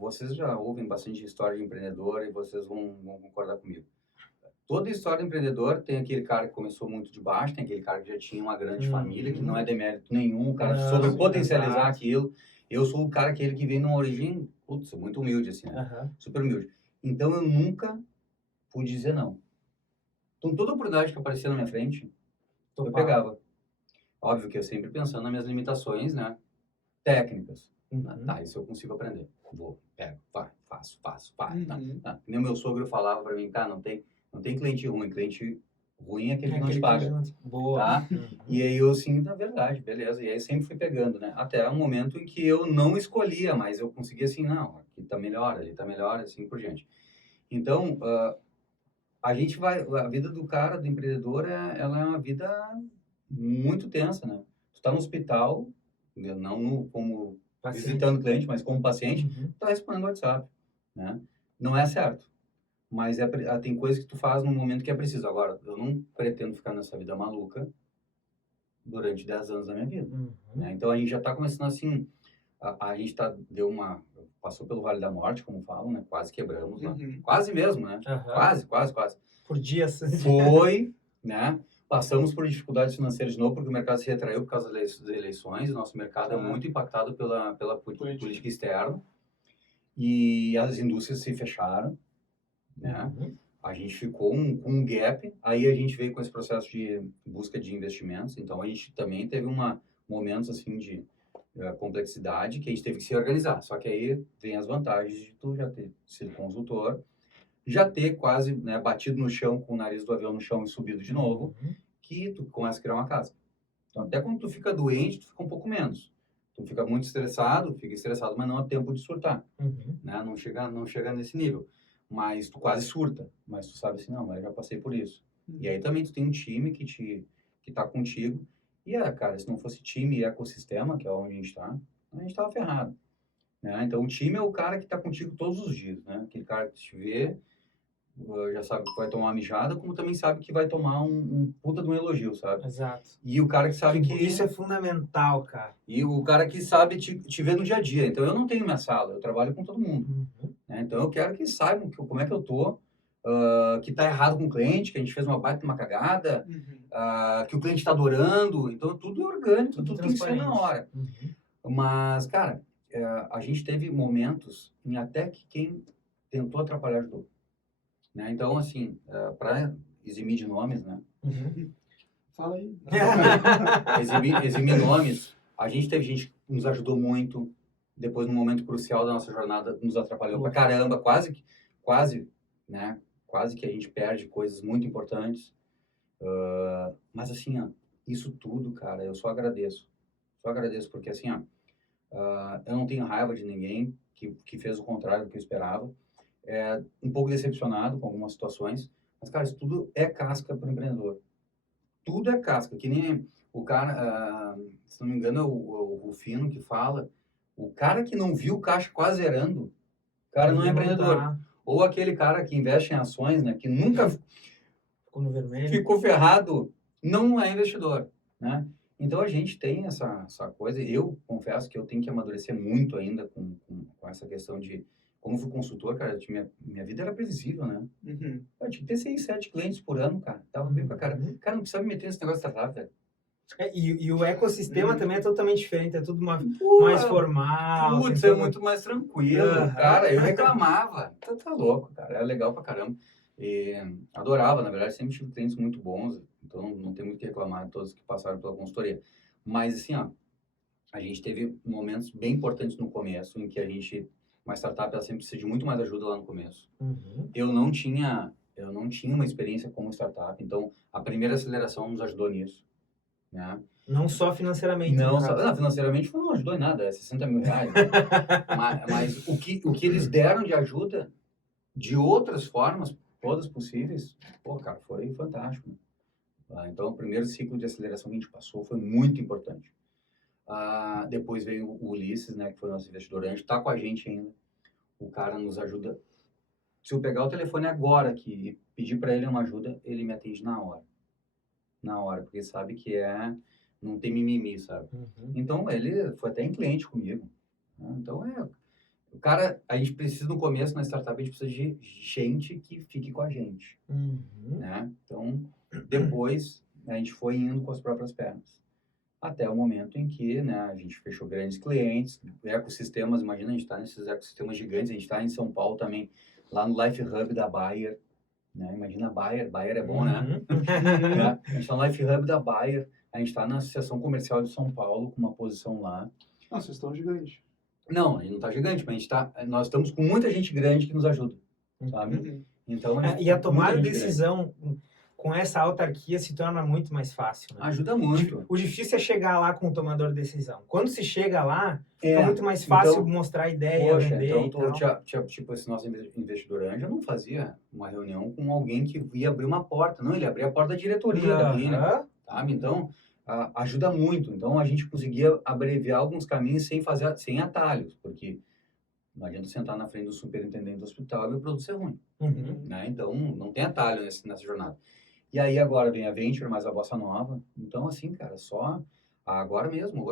vocês já ouvem bastante história de empreendedor e vocês vão concordar comigo. Toda história de empreendedor tem aquele cara que começou muito de baixo, tem aquele cara que já tinha uma grande família, que não é demérito nenhum, o cara soube potencializar aquilo. Eu sou o cara aquele que vem numa origem, putz, muito humilde, assim, né? Super humilde. Então, eu nunca pude dizer não. Então, toda oportunidade que aparecia na minha frente, eu pegava. Óbvio que eu sempre pensando nas minhas limitações, né? Técnicas. Tá, isso eu consigo aprender. Vou, pego, vai, faço, vai. Tá. Nem o meu sogro falava pra mim, cara, não tem cliente ruim é aquele que não te paga. Boa. Tá? E aí eu assim, na verdade, beleza. E aí sempre fui pegando, né? Até o momento em que eu não escolhia, mas eu conseguia assim, não, aqui tá melhor, ali tá melhor, assim por diante. Então, a vida do cara, do empreendedor, ela é uma vida muito tensa, né? Tu tá no hospital, não como visitando cliente, mas como paciente, tá respondendo WhatsApp, né? Não é certo. Mas tem coisas que tu faz no momento que é preciso. Agora, eu não pretendo ficar nessa vida maluca durante 10 anos da minha vida. Né? Então, a gente já está começando assim... A gente passou pelo Vale da Morte, como falam, né? Quase quebramos lá. Quase mesmo, né? Quase. Por dias. Foi, né? Passamos por dificuldades financeiras de novo, porque o mercado se retraiu por causa das eleições. O nosso mercado é muito impactado pela política externa. E as indústrias se fecharam. Né? A gente ficou com um gap, aí a gente veio com esse processo de busca de investimentos, então a gente também teve momentos assim de complexidade que a gente teve que se organizar, só que aí vem as vantagens de tu já ter sido consultor, já ter quase, né, batido no chão, com o nariz do avião no chão e subido de novo, que tu começa a criar uma casa. Então até quando tu fica doente, tu fica um pouco menos. Tu fica muito estressado, mas não há tempo de surtar, né? Não chega nesse nível. Mas tu quase surta, mas tu sabe assim, não, eu já passei por isso. E aí também tu tem um time que tá contigo. E, cara, se não fosse time e ecossistema, que é onde a gente tava ferrado. né? Então, o time é o cara que está contigo todos os dias, né? Aquele cara que te vê, já sabe que vai tomar uma mijada, como também sabe que vai tomar um puta de um elogio, sabe? Exato. E o cara que sabe que... Isso é fundamental, cara. E o cara que sabe te ver no dia a dia. Então, eu não tenho minha sala, eu trabalho com todo mundo. Né? Então, eu quero que saibam como é que eu tô, que tá errado com o cliente, que a gente fez uma baita, uma cagada, que o cliente está adorando. Então, tudo é orgânico, tudo tem que ser na hora. Mas, cara, a gente teve momentos em até que quem tentou atrapalhar ajudou. Né? Então, assim, para eximir de nomes, né? Fala aí. Eximir nomes, a gente teve gente que nos ajudou muito, depois, num momento crucial da nossa jornada, nos atrapalhou pra caramba, quase, né? Quase que a gente perde coisas muito importantes. Mas, assim, ó, isso tudo, cara, eu só agradeço. Só agradeço, porque, assim, ó, eu não tenho raiva de ninguém que fez o contrário do que eu esperava. Um pouco decepcionado com algumas situações, mas, cara, isso tudo é casca para o empreendedor. Tudo é casca, que nem o cara, se não me engano, é o Rufino que fala, o cara que não viu o caixa quase zerando, o cara não é empreendedor. Ou aquele cara que investe em ações, né, que nunca ficou no vermelho, ficou ferrado, não é investidor, né? Então, a gente tem essa coisa, eu confesso que eu tenho que amadurecer muito ainda com essa questão de, como fui consultor, cara, minha vida era previsível, né? Eu tinha que ter 6, 7 clientes por ano, cara. Tava bem pra cara. Cara, não precisa me meter nesse negócio de startup, velho. E o ecossistema também é totalmente diferente, é tudo mais formal. Putz, é muito mais tranquilo. Cara, eu reclamava. Tá louco, cara. Era legal pra caramba. E adorava, na verdade, sempre tive clientes muito bons, então não tem muito o que reclamar de todos que passaram pela consultoria. Mas, assim, ó, a gente teve momentos bem importantes no começo, em que uma startup, ela sempre precisa de muito mais ajuda lá no começo. Eu não tinha uma experiência como startup, então a primeira aceleração nos ajudou nisso. Né? Não só financeiramente. Não, financeiramente não ajudou em nada, é 60 mil reais. Né? mas o que eles deram de ajuda, de outras formas, todas possíveis, pô, cara, foi fantástico. Então, o primeiro ciclo de aceleração que a gente passou foi muito importante. Depois veio o Ulisses, né, que foi nosso investidor anjo, está com a gente ainda. O cara nos ajuda. Se eu pegar o telefone agora aqui e pedir para ele uma ajuda, ele me atende na hora. Na hora, porque sabe que não tem mimimi, sabe? Então, ele foi até em cliente comigo. Né? Então, o cara, a gente precisa, no começo, na startup, a gente precisa de gente que fique com a gente. Né? Então, depois, a gente foi indo com as próprias pernas. Até o momento em que, né, a gente fechou grandes clientes, ecossistemas, imagina, a gente está nesses ecossistemas gigantes, a gente está em São Paulo também, lá no Life Hub da Bayer, né? Imagina a Bayer é bom, né? A gente está no Life Hub da Bayer, a gente está na Associação Comercial de São Paulo, com uma posição lá. Não, vocês estão gigantes. Não, a gente não está gigante, mas nós estamos com muita gente grande que nos ajuda, sabe? Então, e a tomada de decisão com essa autarquia se torna muito mais fácil. Né? Ajuda muito. O difícil é chegar lá com o tomador de decisão. Quando se chega lá, é muito mais fácil mostrar a ideia, vender então, tipo, esse nosso investidor anjo, eu não fazia uma reunião com alguém que ia abrir uma porta. Não, ele abria a porta da diretoria da clínica, sabe? Então, ajuda muito. Então, a gente conseguia abreviar alguns caminhos sem atalhos, porque não adianta sentar na frente do superintendente do hospital e o produto ser ruim. Né? Então, não tem atalho nessa jornada. E aí, agora vem a Venture, mais a Bossa Nova. Então, assim, cara, só agora mesmo,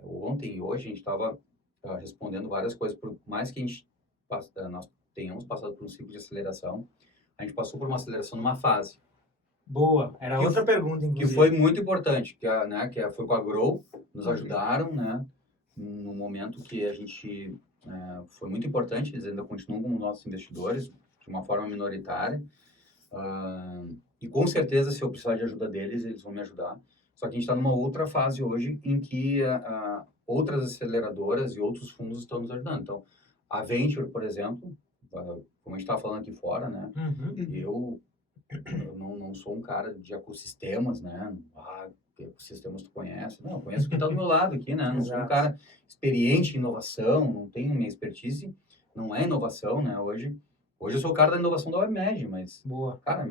ontem e hoje, a gente estava respondendo várias coisas, por mais que nós tenhamos passado por um ciclo de aceleração, a gente passou por uma aceleração numa fase. Boa, era outra pergunta, inclusive. Que foi muito importante, foi com a Grow, nos ajudaram, né, no momento que a gente foi muito importante, eles ainda continuam como nossos investidores, de uma forma minoritária, e com certeza, se eu precisar de ajuda deles, eles vão me ajudar. Só que a gente está numa outra fase hoje em que outras aceleradoras e outros fundos estão nos ajudando. Então, a Venture, por exemplo, como a gente estava falando aqui fora, né? Eu não sou um cara de ecossistemas, né? Que ecossistemas tu conhece? Não, eu conheço quem está do meu lado aqui, né? Não sou um cara experiente em inovação, não tenho minha expertise, não é inovação, né? Hoje eu sou o cara da inovação da WebMed, mas, cara,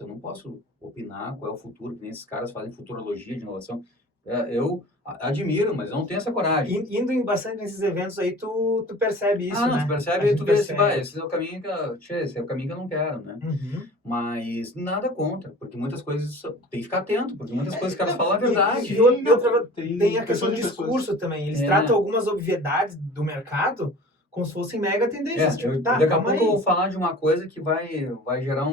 eu não posso opinar qual é o futuro, que nem esses caras fazem futurologia de inovação. Eu admiro, mas eu não tenho essa coragem. Indo em bastante nesses eventos aí, tu percebe isso, Não, né? tu percebe A e gente tu vê se percebe. vai, esse é o caminho esse é o caminho que eu não quero, né? Uhum. Mas nada contra, porque muitas coisas tem que ficar atento, porque muitas coisas que elas falam a verdade. E outra, tem a questão pessoas do e pessoas. discurso também. Eles É. tratam algumas obviedades do mercado como se fossem mega tendências. Tipo, tá, Daqui a calma pouco eu aí. vou falar de uma coisa que vai gerar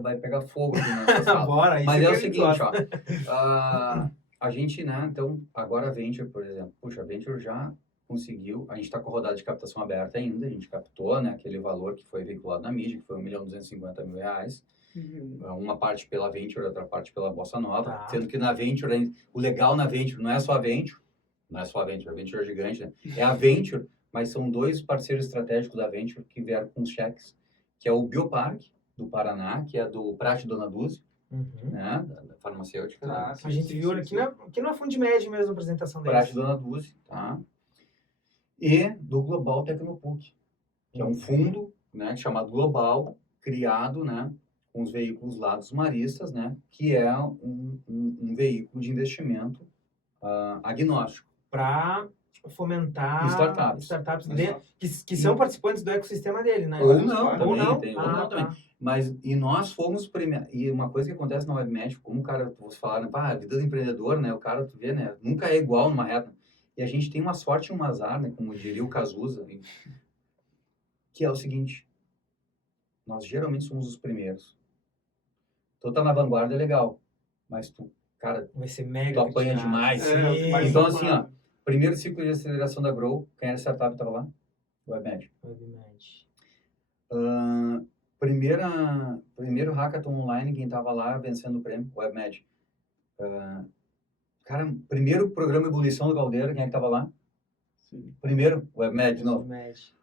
vai pegar fogo aqui na nossa sala. Bora, isso Mas que é a o gente seguinte, gosta. ó, a gente, né, então, agora a Venture, por exemplo, puxa, a Venture já conseguiu, a gente está com a rodada de captação aberta ainda, a gente captou, né, aquele valor que foi veiculado na mídia, que foi R$1.250.000, uma parte pela Venture, outra parte pela Bossa Nova, Tá. sendo que na Venture, o legal na Venture não é só a Venture, a Venture é gigante, né? É a Venture, mas são 2 parceiros estratégicos da Venture que vieram com os cheques, que é o Bioparque, do Paraná, que é do Prate Dona Dulce, Uhum. né, da farmacêutica. Ah, A gente viu aqui na Fundmed mesmo a apresentação deles. Prate Dona Dulce, tá? E do Global Tecnopuc, que é um fundo, né, chamado Global, criado, né, com os veículos lá dos maristas, né, que é um veículo de investimento agnóstico. Para fomentar Startups. que são participantes do ecossistema dele, né? Ou não, Ou também, não. ou não também. Tá. Mas, e nós fomos premiados, e uma coisa que acontece na WebMed, como o cara, vocês falaram, a vida do empreendedor, né, o cara, tu vê, né, nunca é igual numa reta. E a gente tem uma sorte e um azar, né, como diria o Cazuza, que é o seguinte, nós geralmente somos os primeiros. Tu tá na vanguarda é legal, mas tu, cara, Vai ser tu mega apanha criticado. demais. Sim. Mas Então, assim, ó, primeiro ciclo de aceleração da Grow, quem era startup estava lá? WebMed. WebMed. Primeiro hackathon online, quem estava lá vencendo o prêmio, WebMed. Cara, primeiro programa Ebulição do Caldeira, quem é que estava lá? Sim. Primeiro, WebMed, de novo. WebMed.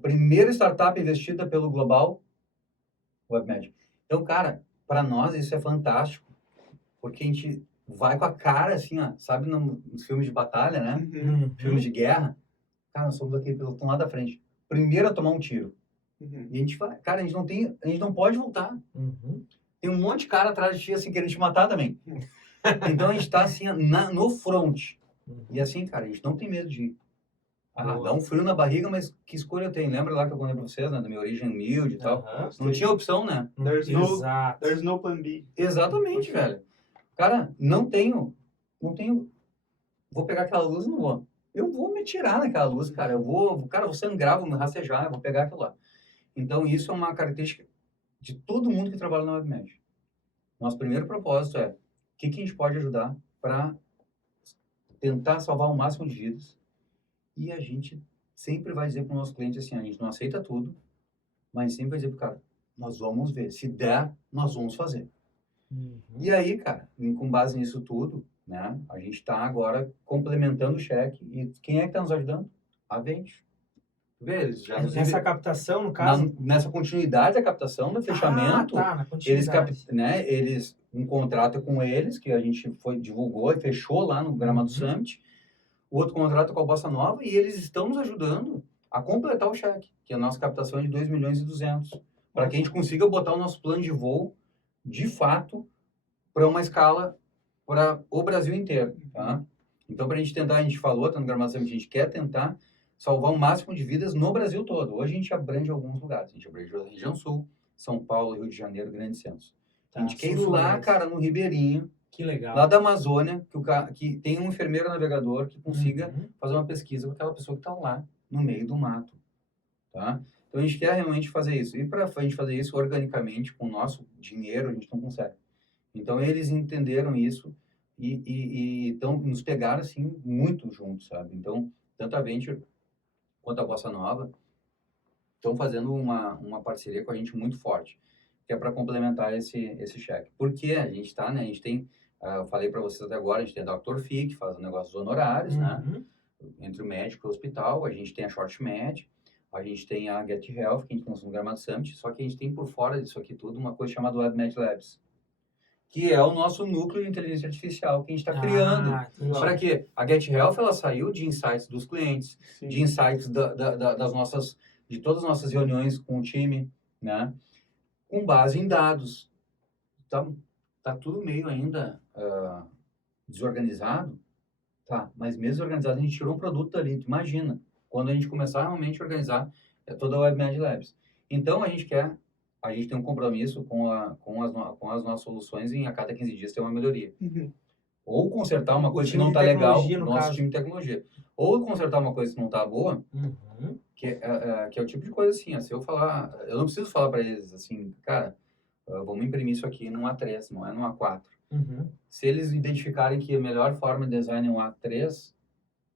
Primeira startup investida pelo Global, WebMed. Então, cara, para nós isso é fantástico, porque a gente vai com a cara, assim, ó, sabe, nos filmes de batalha, né? Uhum. Filmes de guerra. Cara, nós somos aquele pelotão lá da frente. Primeiro a tomar um tiro. E a gente vai, cara, a gente não pode voltar. Uhum. Tem um monte de cara atrás de ti, assim, querendo te matar também. Então a gente tá, assim, no front. E assim, cara, a gente não tem medo de ir. Boa. Dá um frio na barriga, mas que escolha eu tenho? Lembra lá que eu contei pra vocês, né, da minha origem humilde e tal? Aham. Não tinha opção, né? Exato. There's no plan B. Exatamente, velho. Cara, não tenho. Vou pegar aquela luz e não vou. Eu vou me tirar naquela luz, cara. Eu vou sangrar, vou me rastejar, eu vou pegar aquilo lá. Então, isso é uma característica de todo mundo que trabalha na WebMed. Nosso primeiro propósito é o que a gente pode ajudar para tentar salvar o máximo de vidas. E a gente sempre vai dizer para o nosso cliente assim, a gente não aceita tudo, mas sempre vai dizer para o cara, nós vamos ver. Se der, nós vamos fazer. Uhum. E aí, cara, com base nisso tudo, né, a gente está agora complementando o cheque. E quem é que está nos ajudando? A Venture. Vê, eles já Nessa captação, no caso? nessa continuidade da captação, do fechamento, Ah, tá, na continuidade. eles um contrato com eles, que a gente divulgou e fechou lá no Gramado Summit, o outro contrato com a Bossa Nova, e eles estão nos ajudando a completar o cheque, que a nossa captação é de 2.200.000, para que a gente consiga botar o nosso plano de voo, de fato, para uma escala para o Brasil inteiro, tá? Então, para a gente tentar, a gente falou, tá no Gramado Summit, a gente quer tentar salvar o máximo de vidas no Brasil todo. Hoje a gente abrange alguns lugares. A gente abrange a região sul, São Paulo, Rio de Janeiro, grandes centros. Tá, a gente quer ir lá, cara, no Ribeirinho, que legal. lá da Amazônia, que tem um enfermeiro navegador que consiga fazer uma pesquisa com aquela pessoa que está lá, no meio do mato. Tá? Então a gente quer realmente fazer isso. E para a gente fazer isso organicamente, com o nosso dinheiro, a gente não consegue. Então eles entenderam isso e então, nos pegaram assim, muito juntos, sabe? Então, tanto a Venture quanto a Bossa Nova, estão fazendo uma parceria com a gente muito forte, que é para complementar esse cheque. Porque a gente está, né, a gente tem, eu falei para vocês até agora, a gente tem a Dr. Fee, que faz o negócio dos honorários, né, entre o médico e o hospital, a gente tem a ShortMed, a gente tem a Get Health, que a gente lançou no Gramado Summit, só que a gente tem por fora disso aqui tudo uma coisa chamada WebMed Labs, que é o nosso núcleo de inteligência artificial que a gente está criando. Para quê? A Get Health, ela saiu de insights dos clientes, Sim. de insights de todas as nossas reuniões com o time, né? Com base em dados. Tá tudo meio ainda desorganizado, tá, mas mesmo desorganizado a gente tirou um produto dali, tu imagina, quando a gente começar realmente a organizar toda a WebMed Labs. Então a gente tem um compromisso com as nossas soluções em a cada 15 dias ter uma melhoria. Uhum. Ou consertar uma O coisa que time não de tá legal, tecnologia, no nosso caso. time de tecnologia. Ou consertar uma coisa que não tá boa, Uhum. que é o tipo de coisa assim, ó, se eu falar, eu não preciso falar para eles assim, cara, vamos imprimir isso aqui num A3, não é num A4. Uhum. Se eles identificarem que a melhor forma de design é um A3,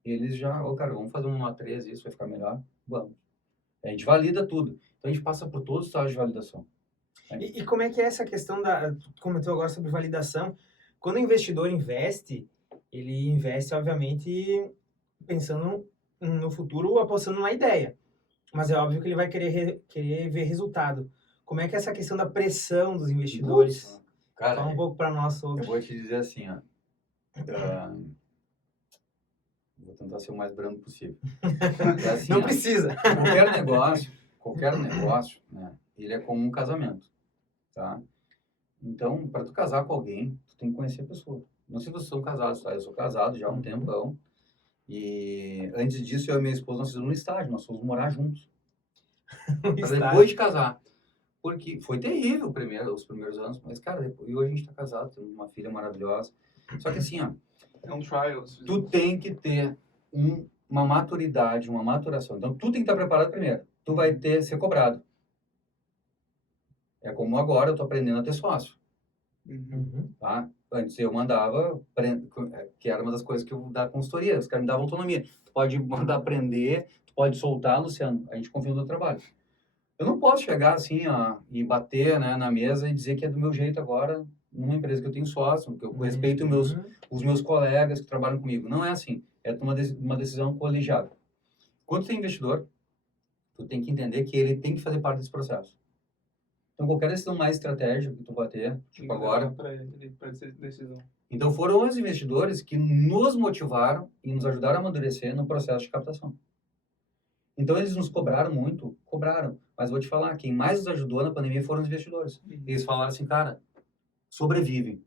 eles já, cara, vamos fazer um A3, isso vai ficar melhor, vamos. A gente valida tudo. Então a gente passa por todos os estágios de validação. E como é que é essa questão tu comentou agora sobre validação? Quando o investidor investe, ele investe, obviamente, pensando no futuro, apostando na ideia. Mas é óbvio que ele vai querer ver resultado. Como é que é essa questão da pressão dos investidores? Putz, cara, Fala um pouco para nós sobre. eu vou te dizer assim, ó, vou tentar ser o mais brando possível. É assim, Não ó, precisa. qualquer negócio, né, ele é como um casamento, tá? Então, para tu casar com alguém, tu tem que conhecer a pessoa. Não sei se vocês são casados, tá? Eu sou casado já há um tempão. E antes disso, eu e minha esposa, nós fizemos um estágio, nós fomos morar juntos. Para depois de casar. Porque foi terrível os primeiros anos, mas, cara, depois, e hoje a gente tá casado, temos uma filha maravilhosa. Só que assim, ó, É um trial. tu tem que ter uma maturidade, uma maturação. Então, tu tem que estar preparado primeiro. Tu vai ser cobrado. É como agora, eu tô aprendendo a ter sócio. Uhum. Tá? Antes eu mandava, que era uma das coisas que eu da consultoria, os caras me davam autonomia. Tu pode mandar aprender, tu pode soltar, Luciano, a gente confia no teu trabalho. Eu não posso chegar assim, ó, e bater, né, na mesa e dizer que é do meu jeito agora, numa empresa que eu tenho sócio, que eu respeito os meus colegas que trabalham comigo. Não é assim, é uma decisão colegiada. Quando tu é investidor, tu tem que entender que ele tem que fazer parte desse processo. Então, qualquer decisão mais estratégica que tu vai ter, tipo agora... Para essa decisão. Então, foram os investidores que nos motivaram e nos ajudaram a amadurecer no processo de captação. Então, eles nos cobraram muito, cobraram. Mas vou te falar, quem mais nos ajudou na pandemia foram os investidores. Eles falaram assim, cara, sobrevive.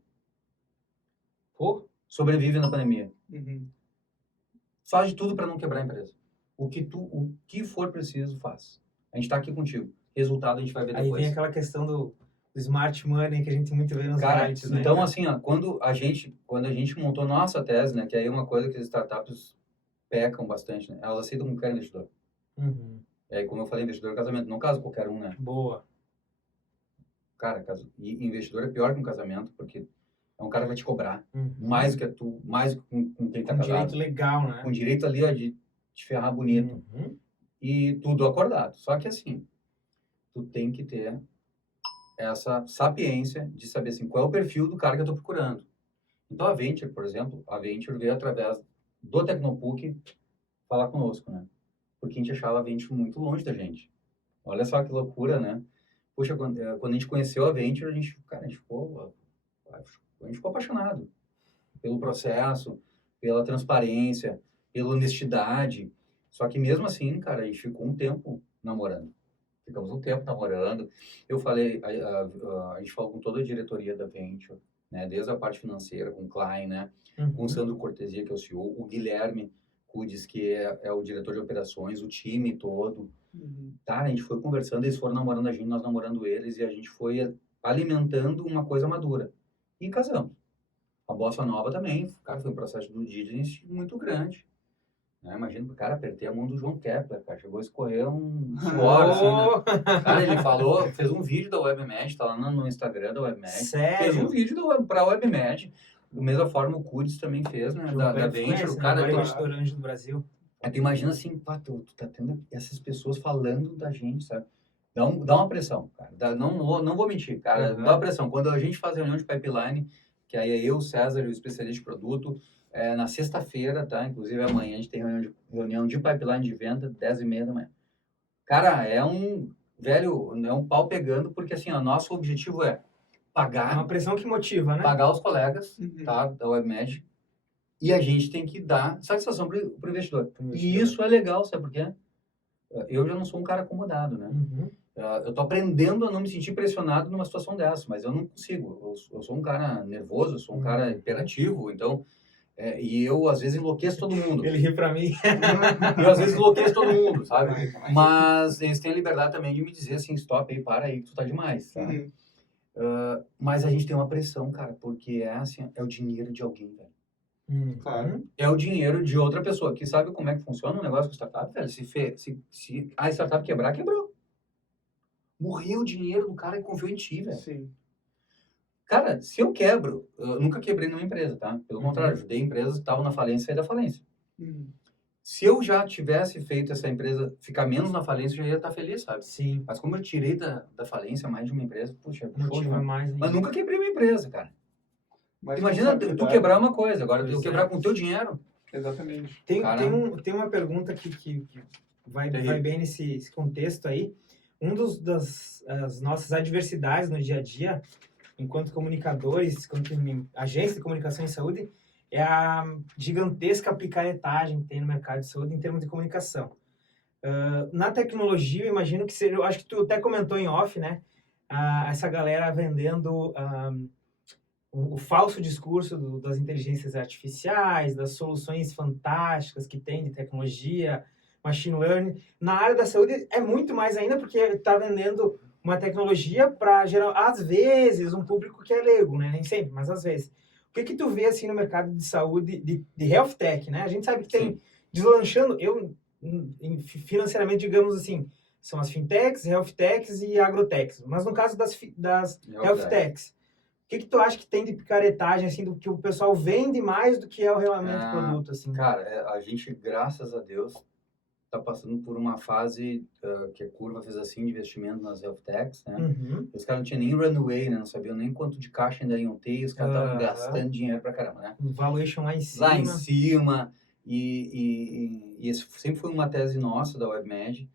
Pô, Sobrevive na pandemia. Uhum. Faz de tudo para não quebrar a empresa. O que for preciso, faz. A gente está aqui contigo. Resultado a gente vai ver depois. aí vem aquela questão do smart money que a gente muito vê nos Cara, realities, né? então assim, ó, quando a gente montou nossa tese, né, que aí é uma coisa que as startups pecam bastante, né, elas aceitam qualquer investidor. Uhum. E aí, como eu falei, investidor é casamento, não caso qualquer um, né? Boa. Cara, e investidor é pior que um casamento, porque é um cara que vai te cobrar Uhum. mais do que tu, mais com quem tá Com casado. direito legal, né? Com direito ali, ó, de te ferrar bonito. Uhum. E tudo acordado. Só que assim, tu tem que ter essa sapiência de saber assim, qual é o perfil do cara que eu tô procurando. Então a Venture, por exemplo, a Venture veio através do Tecnopuc falar conosco, né? Porque a gente achava a Venture muito longe da gente. Olha só que loucura, né? Poxa, quando a gente conheceu a Venture, a gente ficou apaixonado pelo processo, pela transparência, pela honestidade. Só que mesmo assim, cara, a gente ficou um tempo namorando. Ficamos um tempo namorando. Eu falei, a gente falou com toda a diretoria da Venture, né? Desde a parte financeira, com o Klein, né? Com o Sandro Cortesia, que é o CEO, o Guilherme Cudes, que é o diretor de operações, o time todo. Tá, a gente foi conversando, eles foram namorando a gente, nós namorando eles, e a gente foi alimentando uma coisa madura. E casamos. A Bossa Nova também, cara, foi um processo do diligence muito grande. Né? Imagina, cara, apertei a mão do João Kepler, cara, chegou a escorrer um suor, assim, né? Cara, ele falou, fez um vídeo da WebMed, tá lá no Instagram da WebMed. Sério? Fez um vídeo pra WebMed. Da mesma forma, o Cudes também fez, né? Da Venture, o cara... Agora é investidor anjo do Brasil. Aí tu imagina assim, pá, tu tá tendo essas pessoas falando da gente, sabe? Dá uma pressão, cara. Não vou mentir, cara. Dá uma pressão. Quando a gente faz reunião de pipeline, que aí é eu, César e o especialista de produto, na sexta-feira, tá? Inclusive amanhã a gente tem reunião de pipeline de venda, 10h30 da manhã. Cara, é um pau pegando, porque assim, o nosso objetivo é pagar... É uma pressão que motiva, né? Pagar os colegas, tá? Da WebMed. E a gente tem que dar satisfação pro investidor. E isso é legal, sabe por quê? Eu já não sou um cara acomodado, né? Eu tô aprendendo a não me sentir pressionado numa situação dessa, mas eu não consigo. Eu sou um cara nervoso, eu sou um cara hiperativo, então... e eu, às vezes, enlouqueço todo mundo. Ele ri pra mim. Eu, às vezes, enlouqueço todo mundo, sabe? Mas eles têm a liberdade também de me dizer assim, stop aí, para aí, que tu tá demais, tá? Uhum. Mas a gente tem uma pressão, cara, porque assim, é o dinheiro de alguém, velho. Claro. É o dinheiro de outra pessoa, que sabe como é que funciona o negócio com startup, velho? Se a startup quebrar, quebrou. Morreu o dinheiro do cara que confiou em ti, velho. Sim. Cara, se eu quebro, eu nunca quebrei nenhuma empresa, tá? Pelo contrário, ajudei empresas que estavam na falência e saí da falência. Uhum. Se eu já tivesse feito essa empresa ficar menos na falência, eu já ia estar feliz, sabe? Sim. Mas como eu tirei da falência mais de uma empresa, puxa, show de Motiva bola. mais ainda. Mas nunca quebrei uma empresa, cara. Mas Imagina tu responsabilidade- quebrar uma coisa, agora Pois tu é. quebrar com o teu dinheiro. Exatamente. Tem uma pergunta que vai bem nesse contexto aí. Das nossas adversidades no dia a dia, enquanto comunicadores, enquanto agência de comunicação em saúde, é a gigantesca picaretagem que tem no mercado de saúde em termos de comunicação. Na tecnologia, eu imagino que seja, eu acho que tu até comentou em off, né? Essa galera vendendo o falso discurso das inteligências artificiais, das soluções fantásticas que tem de tecnologia, machine learning. Na área da saúde é muito mais ainda, porque está vendendo uma tecnologia para gerar, às vezes, um público que é leigo, né? Nem sempre, mas às vezes. O que tu vê, assim, no mercado de saúde, de health tech, né? A gente sabe que tem deslanchando, financeiramente, digamos assim, são as fintechs, health techs e agrotechs. Mas no caso das health techs, o que tu acha que tem de picaretagem, assim, do que o pessoal vende mais do que é o realmente produto, assim? Cara, a gente, graças a Deus, está passando por uma fase que a curva fez assim de investimento nas health techs, né? Uhum. Os caras não tinham nem runway, né? Não sabiam nem quanto de caixa ainda iam ter, e os caras estavam gastando dinheiro pra caramba, né? Valuation lá em cima. Lá em cima, e esse sempre foi uma tese nossa da WebMed,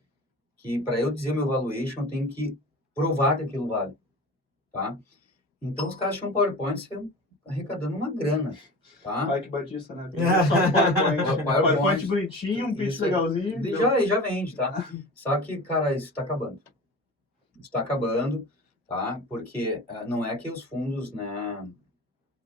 que para eu dizer o meu valuation, eu tenho que provar que aquilo vale, tá? Então os caras tinham um PowerPoint arrecadando uma grana, tá? Ai, que batista, né? Só um PowerPoint. PowerPoint bonitinho, um pitch Isso, legalzinho. Já vende, tá? Só que, cara, isso está acabando. Isso está acabando, tá? Porque não é que os fundos, né,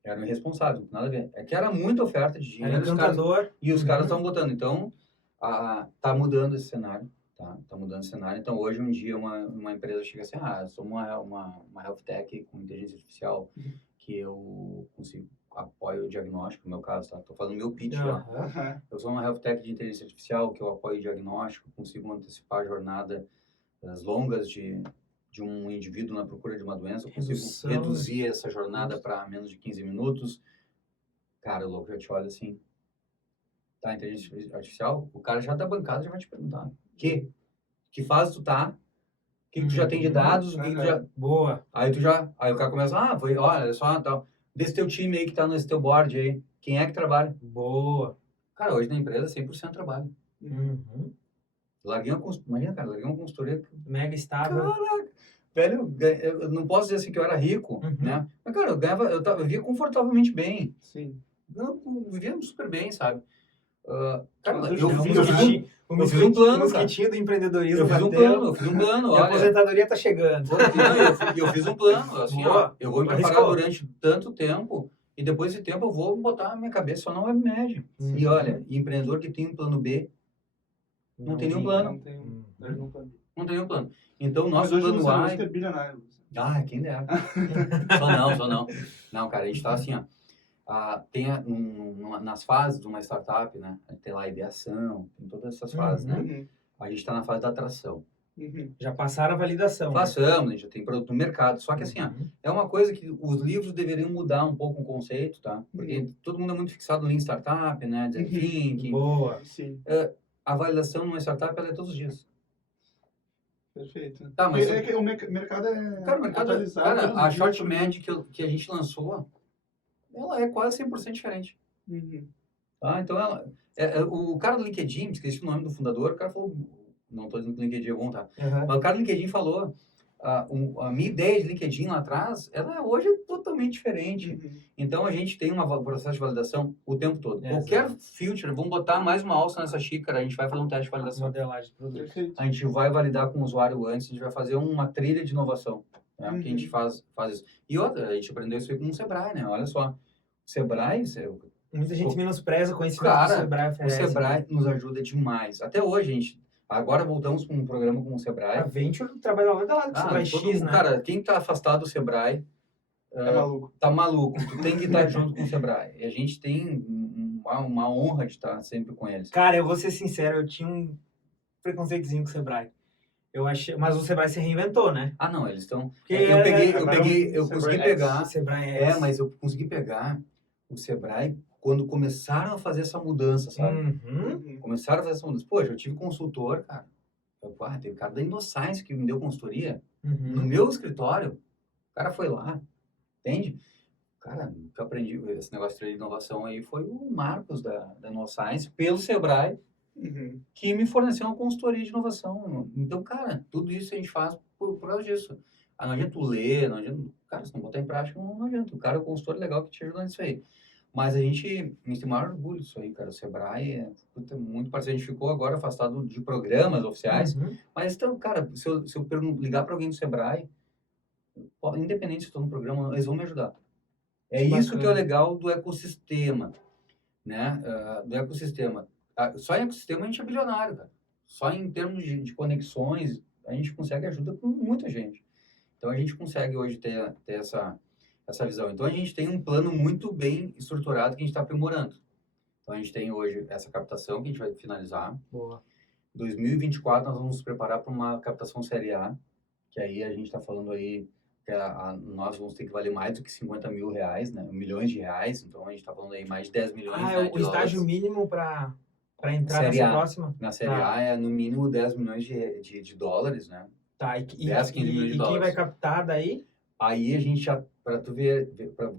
eram irresponsáveis, nada a ver. É que era muita oferta de dinheiro. Era encantador. E os caras estão botando. Então, tá mudando esse cenário, tá? Tá mudando esse cenário. Então, hoje, um dia, uma empresa chega assim, eu sou uma health tech com inteligência artificial, que eu consigo apoio o diagnóstico, no meu caso, tá? Tô falando meu pitch já. Uhum. Eu sou uma health tech de inteligência artificial, que eu apoio o diagnóstico, consigo antecipar a jornada das longas de um indivíduo na procura de uma doença, eu consigo reduzir essa jornada para menos de 15 minutos. Cara, o louco já te olha assim, tá, inteligência artificial, o cara já tá bancado, já vai te perguntar, que fase tu tá, o que tu já tem de dados, o que tu já... Boa. Aí o cara começa, olha só, tal, desse teu time aí que tá nesse teu board aí, quem é que trabalha? Boa. Cara, hoje na empresa 100% trabalho. Uhum. Imagina, cara, larguei uma consultoria Mega estável. Caraca, velho, eu não posso dizer assim que eu era rico, né? Mas, cara, eu vivia confortavelmente bem. Sim. Eu vivia super bem, sabe? Cara, Mas eu fiz um plano, cara. mosquitinho do empreendedorismo. Eu fiz um plano, E a olha. aposentadoria tá chegando. Eu fiz um plano, assim, Boa. eu vou me preparar durante tanto tempo e depois desse tempo eu vou botar a minha cabeça só na WebMed. E olha, empreendedor que tem um plano B, não tem nenhum plano. Não tem nenhum plano. Não tem nenhum plano. Então, o nosso Mas hoje plano você A... vai ter bilionário. quem dera. Só não. Não, cara, a gente tá assim, nas fases de uma startup, né? Tem lá a ideação, tem todas essas fases, né? A gente tá na fase da atração. Já passaram a validação. Passamos, a gente já tem produto no mercado. Só que assim, é uma coisa que os livros deveriam mudar um pouco o conceito, tá? Porque todo mundo é muito fixado no Lean Startup, né? Design Thinking. Boa. Sim. A validação numa startup, ela é todos os dias. Perfeito. Tá, mas é que o mercado é cara, o mercado, atualizado. cara, a ShortMed que a gente lançou, ela é quase 100% diferente. Tá? Então, o cara do LinkedIn, esqueci o nome do fundador, o cara falou, não estou dizendo que o LinkedIn é bom, tá? Mas o cara do LinkedIn falou, a minha ideia de LinkedIn lá atrás, ela hoje é totalmente diferente. Uhum. Então, a gente tem um processo de validação o tempo todo. É, Qualquer exato. filtro, vamos botar mais uma alça nessa xícara, a gente vai fazer um teste de validação. Modelagem de produto. Perfeito. A gente vai validar com o usuário antes, a gente vai fazer uma trilha de inovação, né? Que a gente faz isso. E outra, a gente aprendeu isso aí com o Sebrae, né? Olha só, o Sebrae, Muita gente menospreza o conhecimento que o cara, Sebrae o oferece. Sebrae nos ajuda demais. Até hoje, a gente, agora voltamos com um programa com o A Sebrae. Venture trabalha lado a lado com o Sebrae Todo X, mundo, né? cara, quem tá afastado do Sebrae É maluco. tá maluco. Tu tem que estar junto com o Sebrae. E a gente tem uma honra de estar sempre com eles. Cara, eu vou ser sincero, eu tinha um preconceitozinho com o Sebrae. Eu achei, mas o Sebrae se reinventou, né? Ah, não, eles estão... Porque eu consegui Sebrae pegar... O Sebrae é... mas eu consegui pegar o Sebrae quando começaram a fazer essa mudança, sabe? Uhum. Começaram a fazer essa mudança. Poxa, eu tive consultor, cara. Teve cara da InnoScience que me deu consultoria. No Uhum. meu escritório, o cara foi lá, entende? Cara, o que eu aprendi, esse negócio de inovação aí foi o Marcos da InnoScience, pelo Sebrae, Uhum. que me forneceu uma consultoria de inovação. Então, cara, tudo isso a gente faz por causa disso. Não adianta tu ler, não adianta... Cara, se não botar em prática, não adianta. O cara é um consultor legal que te ajuda nisso aí. Mas a gente tem o maior orgulho disso aí, cara. O Sebrae é muito parceiro. A gente ficou agora afastado de programas oficiais. Uhum. Mas, então, cara, se eu ligar para alguém do Sebrae, independente se estou no programa, eles vão me ajudar. É Que isso que é o bacana. legal do ecossistema, né? Do ecossistema. Só em ecossistema a gente é bilionário, cara. Só em termos de conexões, a gente consegue ajuda com muita gente. Então, a gente consegue hoje ter essa visão. Então, a gente tem um plano muito bem estruturado que a gente está aprimorando. Então, a gente tem hoje essa captação que a gente vai finalizar. Boa. Em 2024, nós vamos nos preparar para uma captação Série A, que aí a gente está falando aí que nós vamos ter que valer mais do que 50 mil reais, né? Milhões de reais. Então, a gente está falando aí mais de 10 milhões Ah, né, é de o estágio dólares. mínimo para entrar Série nessa A. próxima? Na Série Tá. A é no mínimo 10 milhões de dólares, né? Tá, 10, 15 milhões de quem dólares. vai captar daí? Aí a gente já, para tu ver,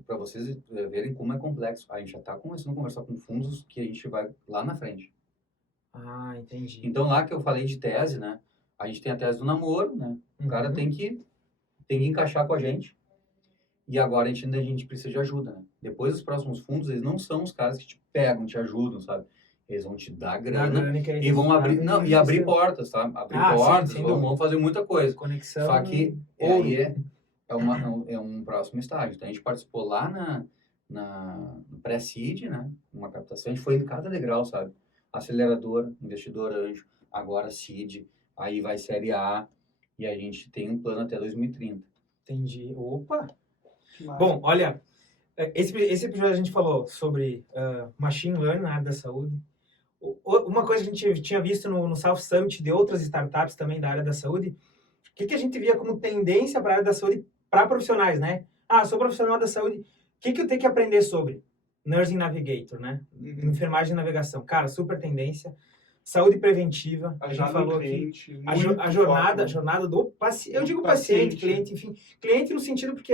para vocês verem como é complexo, a gente já está começando a conversar com fundos que a gente vai lá na frente. Ah, entendi. Então lá que eu falei de tese, né? A gente tem a tese do namoro, né? O cara Uhum. tem que encaixar com a gente. E agora a gente precisa de ajuda, né? Depois os próximos fundos, eles não são os caras que te pegam, te ajudam, sabe? Eles vão te dar Da grana grana que e vão abrir, não, e abrir porta. portas, tá? Abrir Ah, sim, portas, sem dúvida. vão fazer muita coisa. Conexão. Só que ouro. aí é um próximo estágio. Então a gente participou lá no pré-seed, né? Uma captação, a gente foi em cada degrau, sabe? Acelerador, investidor anjo, agora seed, aí vai série A e a gente tem um plano até 2030. Entendi. Opa! Que massa. Bom, olha, esse episódio a gente falou sobre machine learning na área da saúde. Uma coisa que a gente tinha visto no South Summit de outras startups também da área da saúde, o que a gente via como tendência para a área da saúde para profissionais, né? Ah, sou profissional da saúde, o que eu tenho que aprender sobre? Nursing Navigator, né? Uhum. Enfermagem e navegação. Cara, super tendência. Saúde preventiva. A gente Ajudar falou o aqui. cliente. A muito jornada foco. do paciente. Eu Do digo paciente, paciente. cliente, enfim. Cliente no sentido porque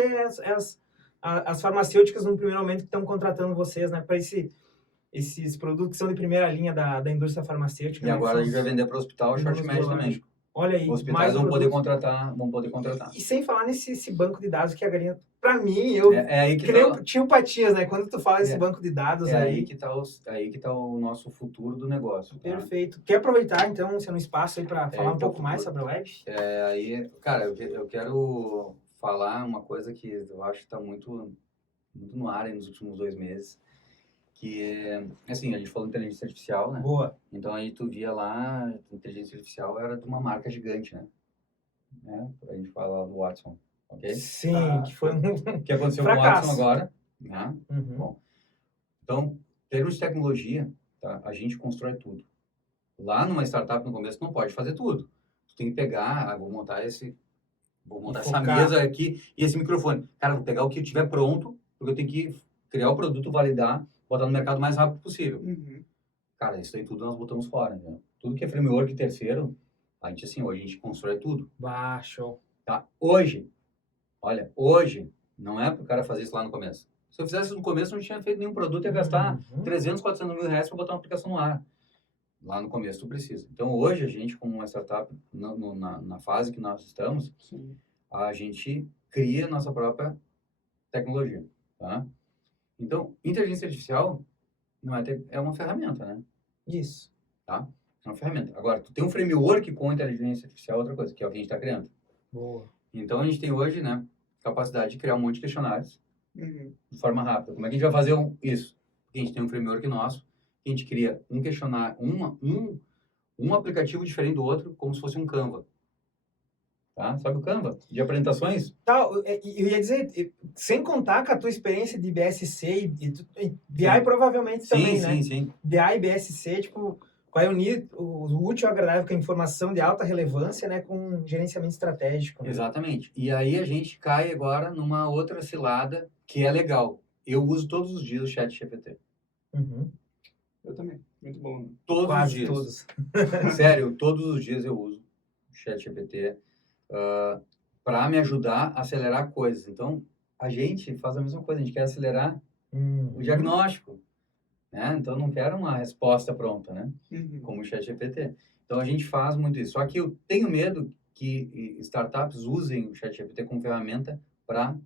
as farmacêuticas, no primeiro momento, que estão contratando vocês, né? Para esses produtos que são de primeira linha da indústria farmacêutica. E né, agora a gente vai vender para o hospital short médio também. imunobiológico. Olha aí, Os hospitais mais vão poder produtos. contratar. E sem falar nesse banco de dados que a galinha... Para mim, eu... É aí que Que nem tá, o tio Patias, né? Quando tu fala desse É. banco de dados é aí... aí que tá o nosso futuro do negócio. Tá? Perfeito. Quer aproveitar, então, sendo um espaço aí para falar um então, pouco mais sobre a Web? Aí, cara, eu quero falar uma coisa que eu acho que está muito no ar aí nos últimos 2 meses, que é, assim, a gente falou de inteligência artificial, né? Boa. Então aí tu via lá, a inteligência artificial era de uma marca gigante, né? A gente fala do Watson, ok? Sim, Ah. que foi um... O que aconteceu com o Fracasso. Watson agora, né? Uhum. Bom, então, em termos de tecnologia, tá? A gente constrói tudo. Lá numa startup, no começo, não pode fazer tudo. Tu tem que pegar, vou montar essa focar. mesa aqui e esse microfone. Cara, vou pegar o que tiver pronto, porque eu tenho que criar o produto, validar, botar no mercado o mais rápido possível. Uhum. Cara, isso aí tudo nós botamos fora, né? Tudo que é framework terceiro, a gente, assim, hoje a gente constrói tudo. Baixo. Tá? Hoje, hoje, não é pro cara fazer isso lá no começo. Se eu fizesse isso no começo, eu não tinha feito nenhum produto, ia gastar 300, 400 mil reais para botar uma aplicação no ar. Lá no começo tu precisa. Então, hoje, a gente, como uma startup, na fase que nós estamos, Sim. a gente cria a nossa própria tecnologia, tá? Então, inteligência artificial não é, é uma ferramenta, né? Isso. Tá? É uma ferramenta. Agora, tu tem um framework com inteligência artificial, outra coisa, que é o que a gente está criando. Boa. Então, a gente tem hoje, né, capacidade de criar um monte de questionários Uhum. de forma rápida. Como é que a gente vai fazer isso? A gente tem um framework nosso, que a gente cria um questionário, um aplicativo diferente do outro, como se fosse um Canva. Tá? Sabe o Canva? De apresentações? Eu ia dizer, sem contar com a tua experiência de BSC e BI Sim. provavelmente também, né? Sim. BI e BSC, tipo, vai unir o útil ao agradável com a informação de alta relevância, né, com gerenciamento estratégico. Né? Exatamente. E aí a gente cai agora numa outra cilada que é legal. Eu uso todos os dias o ChatGPT. Uhum. Eu também. Muito bom. Né? Todos Quase os dias. todos. Sério, todos os dias eu uso o ChatGPT para me ajudar a acelerar coisas. Então, a gente faz a mesma coisa, a gente quer acelerar o diagnóstico, né? Então, não quero uma resposta pronta, né? Uhum. Como o ChatGPT. Então, a gente faz muito isso. Só que eu tenho medo que startups usem o ChatGPT como ferramenta para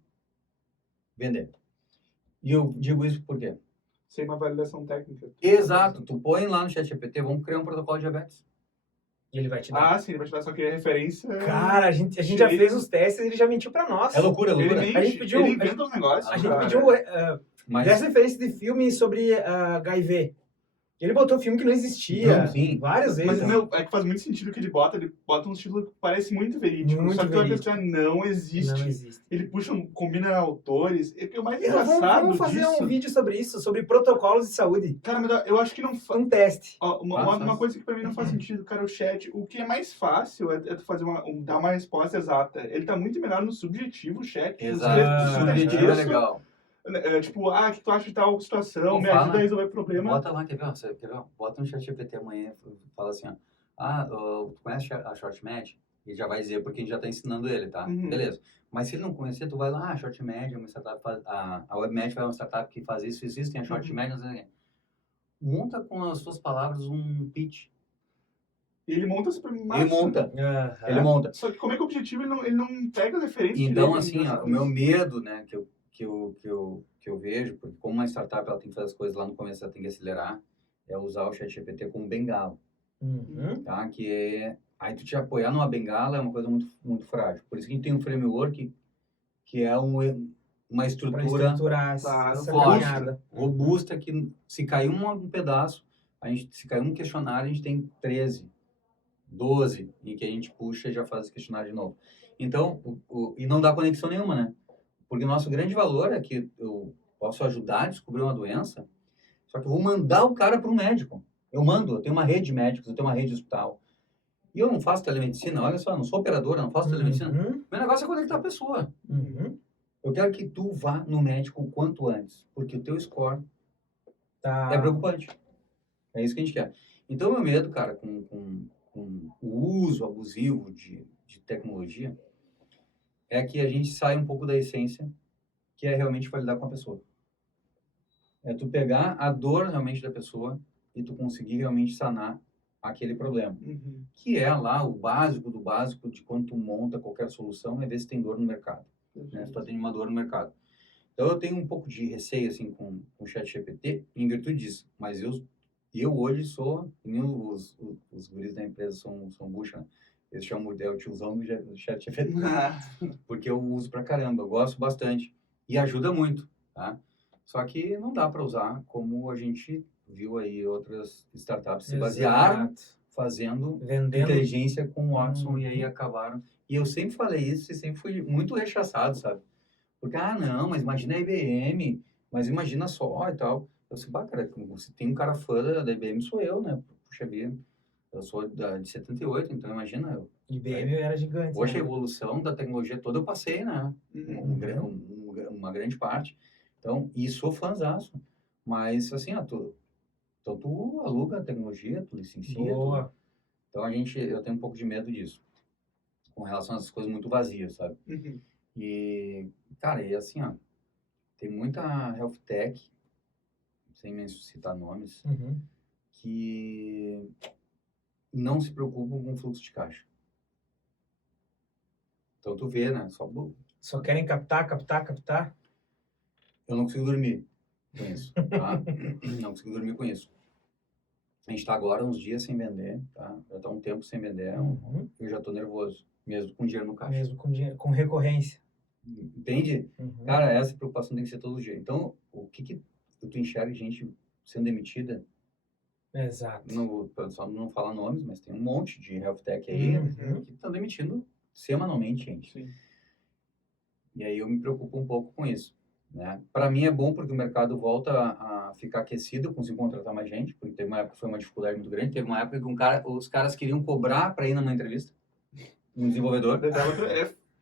vender. E eu digo isso por quê? Sem uma validação técnica. Exato. Tu põe lá no ChatGPT, vamos criar um protocolo de diabetes. E ele vai te dar. Ah, sim, ele vai te dar só que a referência. Cara, a gente já fez os testes e ele já mentiu pra nós. É loucura, é Ele loucura. mente, A gente pediu- ele inventa os negócios. A gente cara. pediu Mas 10 referências de filme sobre HIV. Ele botou filme que não existia. Não, sim. Várias Mas, vezes. meu, é que faz muito sentido o que ele bota um título que parece muito verídico. Muito só que tu vai verídico. pesquisar, não existe. Não existe. Ele puxa, combina autores. E o mais Vamos engraçado fazer disso... um vídeo sobre isso, sobre protocolos de saúde. Cara, mas eu acho que não... Um teste. Ó, Faz. uma coisa que pra mim não faz sentido, cara, o chat, o que é mais fácil é tu fazer dar uma resposta exata. Ele tá muito melhor no subjetivo, o chat. Exato. Ah, O subjetivo é legal. Tipo, o que tu acha de tal situação, Pô, me fala. ajuda a resolver o problema. Bota lá, quer ver? Quer ver? Bota no ChatGPT amanhã e fala assim, ó. Tu conhece a ShortMatch? Ele já vai dizer, porque a gente já está ensinando ele, tá? Uhum. Beleza. Mas se ele não conhecer, tu vai lá, a ShortMatch é uma startup, a WebMatch é uma startup que faz isso, tem a ShortMatch, não sei o quê. Monta com as suas palavras um pitch. E ele monta super massa. Ele monta. Aham. Ele monta. Só que como é que o objetivo ele não pega as referências Então, direito, assim, ó, engraçado o meu isso. medo, né, que eu vejo, porque como uma startup ela tem que fazer as coisas lá no começo, ela tem que acelerar, é usar o ChatGPT como bengala, Uhum. tá? Que é... Aí tu te apoiar numa bengala é uma coisa muito, muito frágil. Por isso que a gente tem um framework que é uma Pra estrutura estruturar Claro, essa forte, caminhada. robusta, que se cair um pedaço, se cair um questionário, a gente tem 13, 12, em que a gente puxa e já faz esse questionário de novo. Então, e não dá conexão nenhuma, né? Porque o nosso grande valor é que eu posso ajudar a descobrir uma doença, só que eu vou mandar o cara para um médico. Eu tenho uma rede de médicos, eu tenho uma rede de hospital. E eu não faço telemedicina, olha só, eu não sou operadora, não faço telemedicina. Uhum. Meu negócio é conectar a pessoa. Uhum. Eu quero que tu vá no médico o quanto antes, porque o teu score Tá. é preocupante. É isso que a gente quer. Então, meu medo, cara, com o uso abusivo de tecnologia é que a gente saia um pouco da essência, que é realmente validar com a pessoa. É tu pegar a dor realmente da pessoa e tu conseguir realmente sanar aquele problema. Uhum. Que é lá o básico do básico de quando tu monta qualquer solução, é ver se tem dor no mercado. Né? Se tu tem uma dor no mercado. Então, eu tenho um pouco de receio, assim, com o ChatGPT, em virtude disso. Mas eu hoje sou, nem os guris da empresa são bucha, né? Eles chamam o tiozão do ChatGPT. Porque eu uso pra caramba, eu gosto bastante. E ajuda muito, tá? Só que não dá para usar como a gente viu aí outras startups se basearam Exato. fazendo Vendendo. inteligência com o Watson Uhum. e aí acabaram. E eu sempre falei isso e sempre fui muito rechaçado, sabe? Porque, não, mas imagina a IBM, mas imagina só e tal. Eu disse, cara, se tem um cara fã da IBM, sou eu, né? Puxa vida, eu sou de 78, então imagina, IBM era gigante. poxa, a Né? evolução da tecnologia toda eu passei, né? Uma grande parte. Então, e sou fãzaço. Mas, assim, então tu aluga a tecnologia, tu licencia, Boa. então eu tenho um pouco de medo disso, com relação a essas coisas muito vazias, sabe? Uhum. E, cara, e assim, ó, tem muita health tech, sem citar nomes, Uhum. que não se preocupam com o fluxo de caixa. Então tu vê, né? Só querem captar. Eu não consigo dormir com isso, tá? Não consigo dormir com isso. A gente tá agora uns dias sem vender, tá? Já tá um tempo sem vender, eu já tô nervoso, mesmo com dinheiro no caixa. Mesmo com dinheiro, com recorrência. Entende? Cara, essa preocupação tem que ser todo dia. Então, o que tu enxerga de gente sendo demitida? Exato. O pessoal não fala nomes, mas tem um monte de health tech aí que estão demitindo semanalmente, gente. Sim. E aí eu me preocupo um pouco com isso, né? Para mim é bom porque o mercado volta a ficar aquecido, eu consigo contratar mais gente, porque teve uma época que foi uma dificuldade muito grande, teve uma época que os caras queriam cobrar para ir numa entrevista, um desenvolvedor.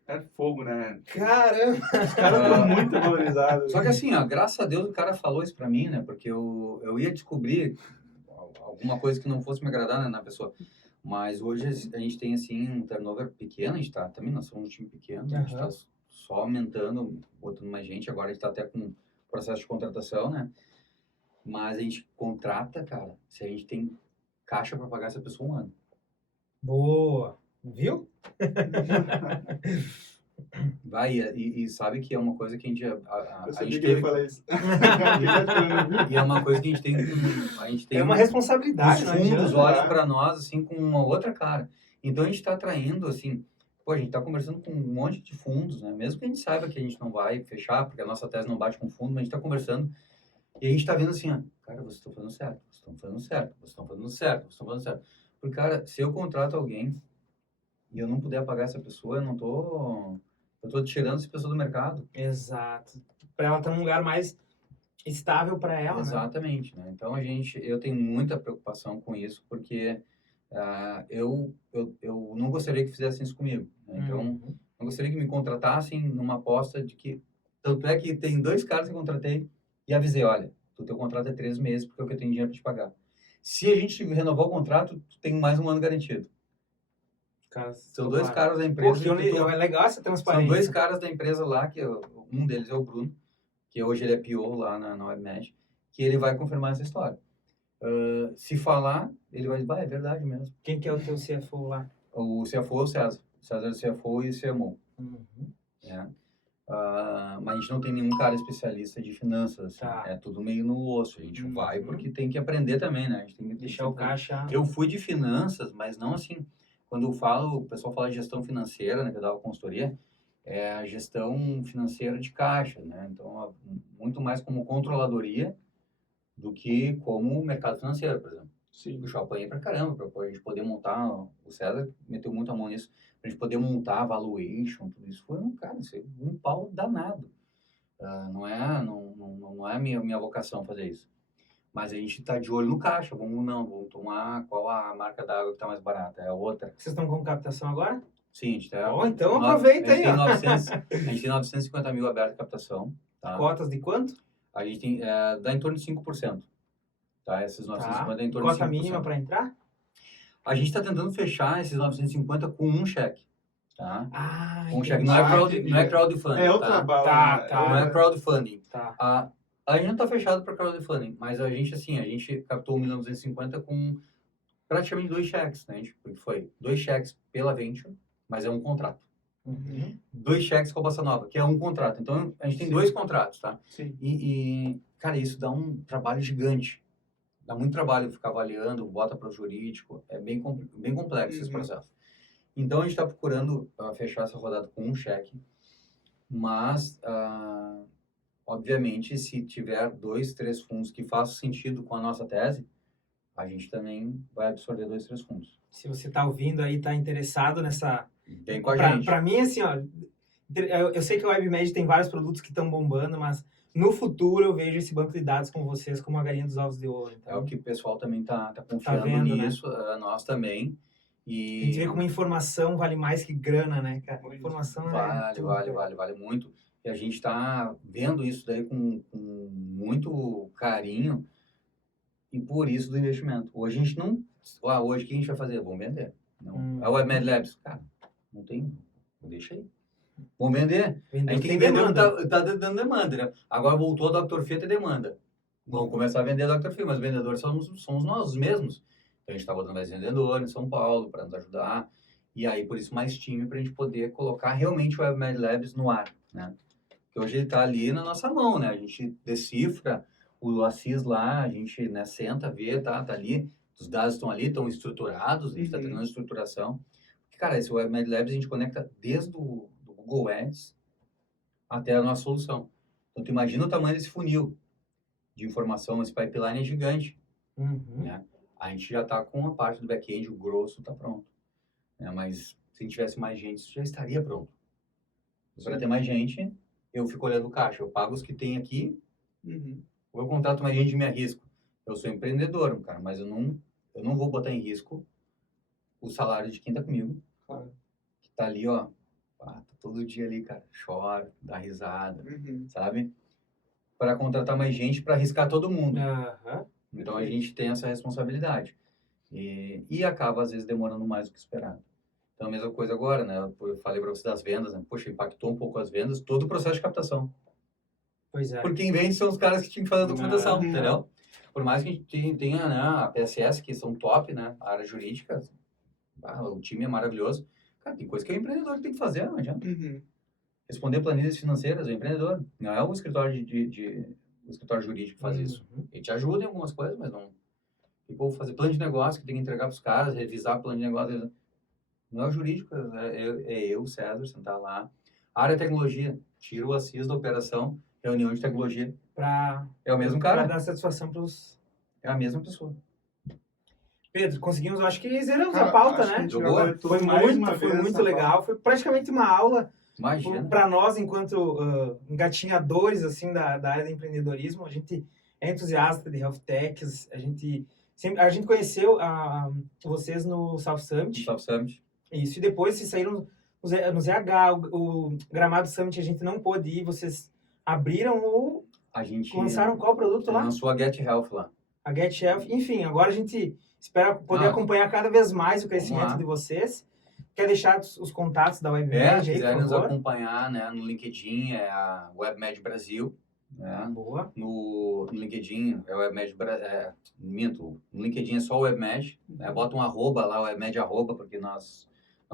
É fogo, né? Caramba! Os caras estão muito valorizados. Só que assim, ó, graças a Deus o cara falou isso para mim, né? Porque eu ia descobrir alguma coisa que não fosse me agradar, né, na pessoa. Mas hoje a gente tem, assim, um turnover pequeno, a gente tá, também nós somos um time pequeno, a gente tá só aumentando, botando mais gente, agora a gente tá até com processo de contratação, né? Mas a gente contrata, cara, se a gente tem caixa para pagar essa pessoa um ano. Boa! Viu? Vai, e sabe que é uma coisa que a gente... Eu a sabia gente que ele teve... ia falar isso. E é uma coisa que a gente tem É uma responsabilidade, os não fundos adianta. olham para nós, assim, com uma outra cara. Então, a gente está atraindo, assim... Pô, a gente está conversando com um monte de fundos, né? Mesmo que a gente saiba que a gente não vai fechar, porque a nossa tese não bate com fundo, mas a gente está conversando e a gente está vendo assim, ó, cara, vocês estão fazendo certo, vocês estão fazendo certo, vocês estão fazendo certo, vocês estão fazendo certo. Porque, cara, se eu contrato alguém e eu não puder pagar essa pessoa, eu tô tirando essa pessoa do mercado. Exato. Para ela estar num lugar mais estável para ela, Exatamente, né? Então, eu tenho muita preocupação com isso, porque eu não gostaria que fizessem isso comigo, né? Então, não gostaria que me contratassem numa aposta de que... Tanto é que tem 2 caras que eu contratei e avisei, olha, o teu contrato é 3 meses porque é o que eu tenho dinheiro para te pagar. Se a gente renovar o contrato, tu tem mais um ano garantido. São 2 caras da empresa... Pô, é legal essa transparência. São 2 caras da empresa lá, um deles é o Bruno, que hoje ele é PO lá na WebMed, que ele vai confirmar essa história. Se falar, ele vai dizer, é verdade mesmo. Quem que é o teu CFO lá? O CFO é o César. O César é o CFO e o CMO. Né? Mas a gente não tem nenhum cara especialista de finanças. Assim. Tá. É tudo meio no osso. A gente vai porque tem que aprender também, né? A gente tem que deixar o caixa... Eu fui de finanças, mas não assim... Quando o pessoal fala de gestão financeira, né, que eu dava consultoria, é a gestão financeira de caixa, né? Então, muito mais como controladoria do que como mercado financeiro, por exemplo. Sim. Eu apanhei pra caramba, pra gente poder montar, o César meteu muito a mão nisso, pra gente poder montar a valuation, tudo isso foi um pau danado. Não é minha vocação fazer isso. Mas a gente tá de olho no caixa, vamos tomar qual a marca da água que tá mais barata, é a outra. Vocês estão com captação agora? Sim, a gente tá... então aproveita aí, ó. A gente tem 950 mil aberto de captação. Tá? Cotas de quanto? A gente tem, dá em torno de 5%. Tá? Esses 950 dá em torno de 5%. Cota mínima para entrar? A gente está tentando fechar esses 950 com um cheque. Tá? Com um cheque. entendi. Não é crowdfunding. É outra bala. Tá. Não é crowdfunding. Tá. A gente não está fechado para crowdfunding, mas a gente captou 1.250.000 com praticamente 2 cheques, né? Porque foi 2 cheques pela Venture, mas é um contrato. 2 cheques com a Bossa Nova, que é um contrato. Então, a gente tem 2 contratos, tá? Sim. E, cara, isso dá um trabalho gigante. Dá muito trabalho ficar avaliando, bota para o jurídico. É bem complexo esse processo. Então, a gente está procurando fechar essa rodada com um cheque. Mas, obviamente, se tiver 2, 3 fundos que façam sentido com a nossa tese, a gente também vai absorver 2, 3 fundos. Se você está ouvindo aí, está interessado nessa... Vem com a gente. Para mim, assim, ó, eu sei que o WebMed tem vários produtos que estão bombando, mas no futuro eu vejo esse banco de dados com vocês como a galinha dos ovos de ouro. Então, é o que o pessoal também tá confiando vendo, nisso, né? Nós também. E a gente vê como informação vale mais que grana, né, cara? Informação vale muito. E a gente está vendo isso daí com muito carinho e por isso do investimento. Hoje a gente não... hoje o que a gente vai fazer? Vamos vender. Não. A WebMed Labs, cara, não tem... Deixa aí. Vamos vender. A gente tem demanda. Tá dando demanda, né? Agora voltou a Dr. Fia ter demanda. Vamos começar a vender a Dr. Fia, mas vendedores somos nós mesmos. Então a gente está botando mais vendedor em São Paulo para nos ajudar. E aí, por isso, mais time para a gente poder colocar realmente o WebMed Labs no ar, né? Porque hoje ele está ali na nossa mão, né? A gente decifra o Assis lá, a gente, né, senta, vê, tá ali, os dados estão ali, estão estruturados, a gente está treinando estruturação. Porque, cara, esse WebMed Labs a gente conecta desde do Google Ads até a nossa solução. Então, tu imagina o tamanho desse funil de informação, esse pipeline é gigante, né? A gente já está com a parte do back-end, o grosso está pronto. Né? Mas se tivesse mais gente, isso já estaria pronto. Para ter mais gente, eu fico olhando o caixa. Eu pago os que tem aqui, ou eu contrato mais gente e me arrisco. Eu sou empreendedor, cara, mas eu não vou botar em risco o salário de quem está comigo. Claro. Que tá ali, ó, tá todo dia ali, cara, chora, dá risada, sabe? Para contratar mais gente, para arriscar todo mundo. Então a gente tem essa responsabilidade. E acaba, às vezes, demorando mais do que esperado. Então, a mesma coisa agora, né? Eu falei para você das vendas, né? Poxa, impactou um pouco as vendas, todo o processo de captação. Pois é. Porque quem vende são os caras que tinham que fazer a documentação, entendeu? Por mais que a gente tenha, né, a PSS, que são top, né? A área jurídica, o time é maravilhoso. Cara, tem coisa que o empreendedor tem que fazer, não adianta. Responder planilhas financeiras, o empreendedor. Não é o escritório o escritório jurídico que faz isso. Ele te ajuda em algumas coisas, mas não... Eu vou fazer plano de negócio que tem que entregar para os caras, revisar plano de negócio. Não é o jurídico, é eu, César, sentar lá. A área de tecnologia, tira o Assis da operação, reunião de tecnologia. É o mesmo cara. Para dar satisfação para os... É a mesma pessoa. Pedro, conseguimos, acho que zeramos a pauta, né? Jogou? Foi muito legal. Foi praticamente uma aula para nós, enquanto engatinhadores assim, da área do empreendedorismo. A gente é entusiasta de health techs. A gente conheceu vocês no South Summit. Isso, e depois vocês saíram no ZH, o Gramado Summit a gente não pôde ir, vocês abriram ou lançaram qual produto lá? Lançou a Get Health lá. A Get Health, enfim, agora a gente espera poder acompanhar cada vez mais o crescimento de vocês. Quer deixar os contatos da WebMed aí, por favor? Quiserem nos acompanhar, né, no LinkedIn, é a WebMed Brasil. Né? Boa. No LinkedIn é o WebMed minto, no LinkedIn é só o WebMed, né? Bota um arroba lá, o WebMed arroba, porque nós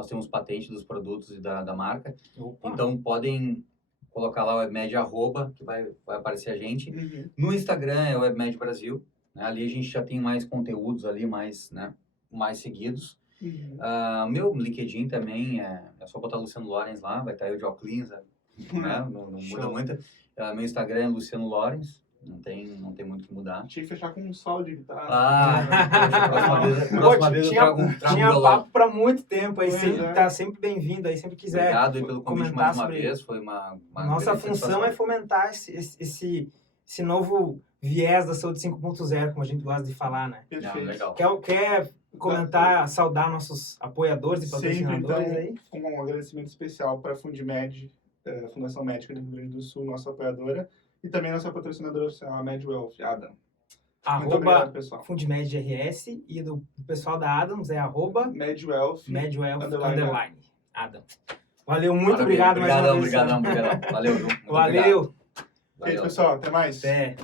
temos patente dos produtos e da marca. Opa. Então podem colocar lá o WebMed arroba, que vai aparecer a gente. No Instagram é o WebMed Brasil, né? Ali a gente já tem mais conteúdos ali, mais seguidos. Meu LinkedIn também é só botar Luciano Lorenz lá, vai estar eu de óculos, né? Não muda muito. Meu Instagram é Luciano Lorenz, não tem muito o que mudar. Tinha que fechar com um solo de guitarra. Próxima vez eu trago um tinha papo para muito tempo aí, tá sempre bem-vindo aí, sempre quiser. Obrigado aí pelo convite mais uma vez, foi uma nossa função é fomentar esse novo viés da saúde 5.0, como a gente gosta de falar, né? Perfeito. Legal. Quer comentar, saudar nossos apoiadores e patrocinadores sempre, aí? Então, um agradecimento especial para a Fundimed, Fundação Médica do Rio Grande do Sul, nossa apoiadora, e também nossa patrocinadora oficial, a MedWealth, Adam. Muito obrigado, pessoal. Fundmed RS, e do pessoal da Adams é MedWealth _, Adam. Valeu, muito obrigado mais uma vez. Obrigadão. Valeu. Valeu. Ok, pessoal, até mais. Até.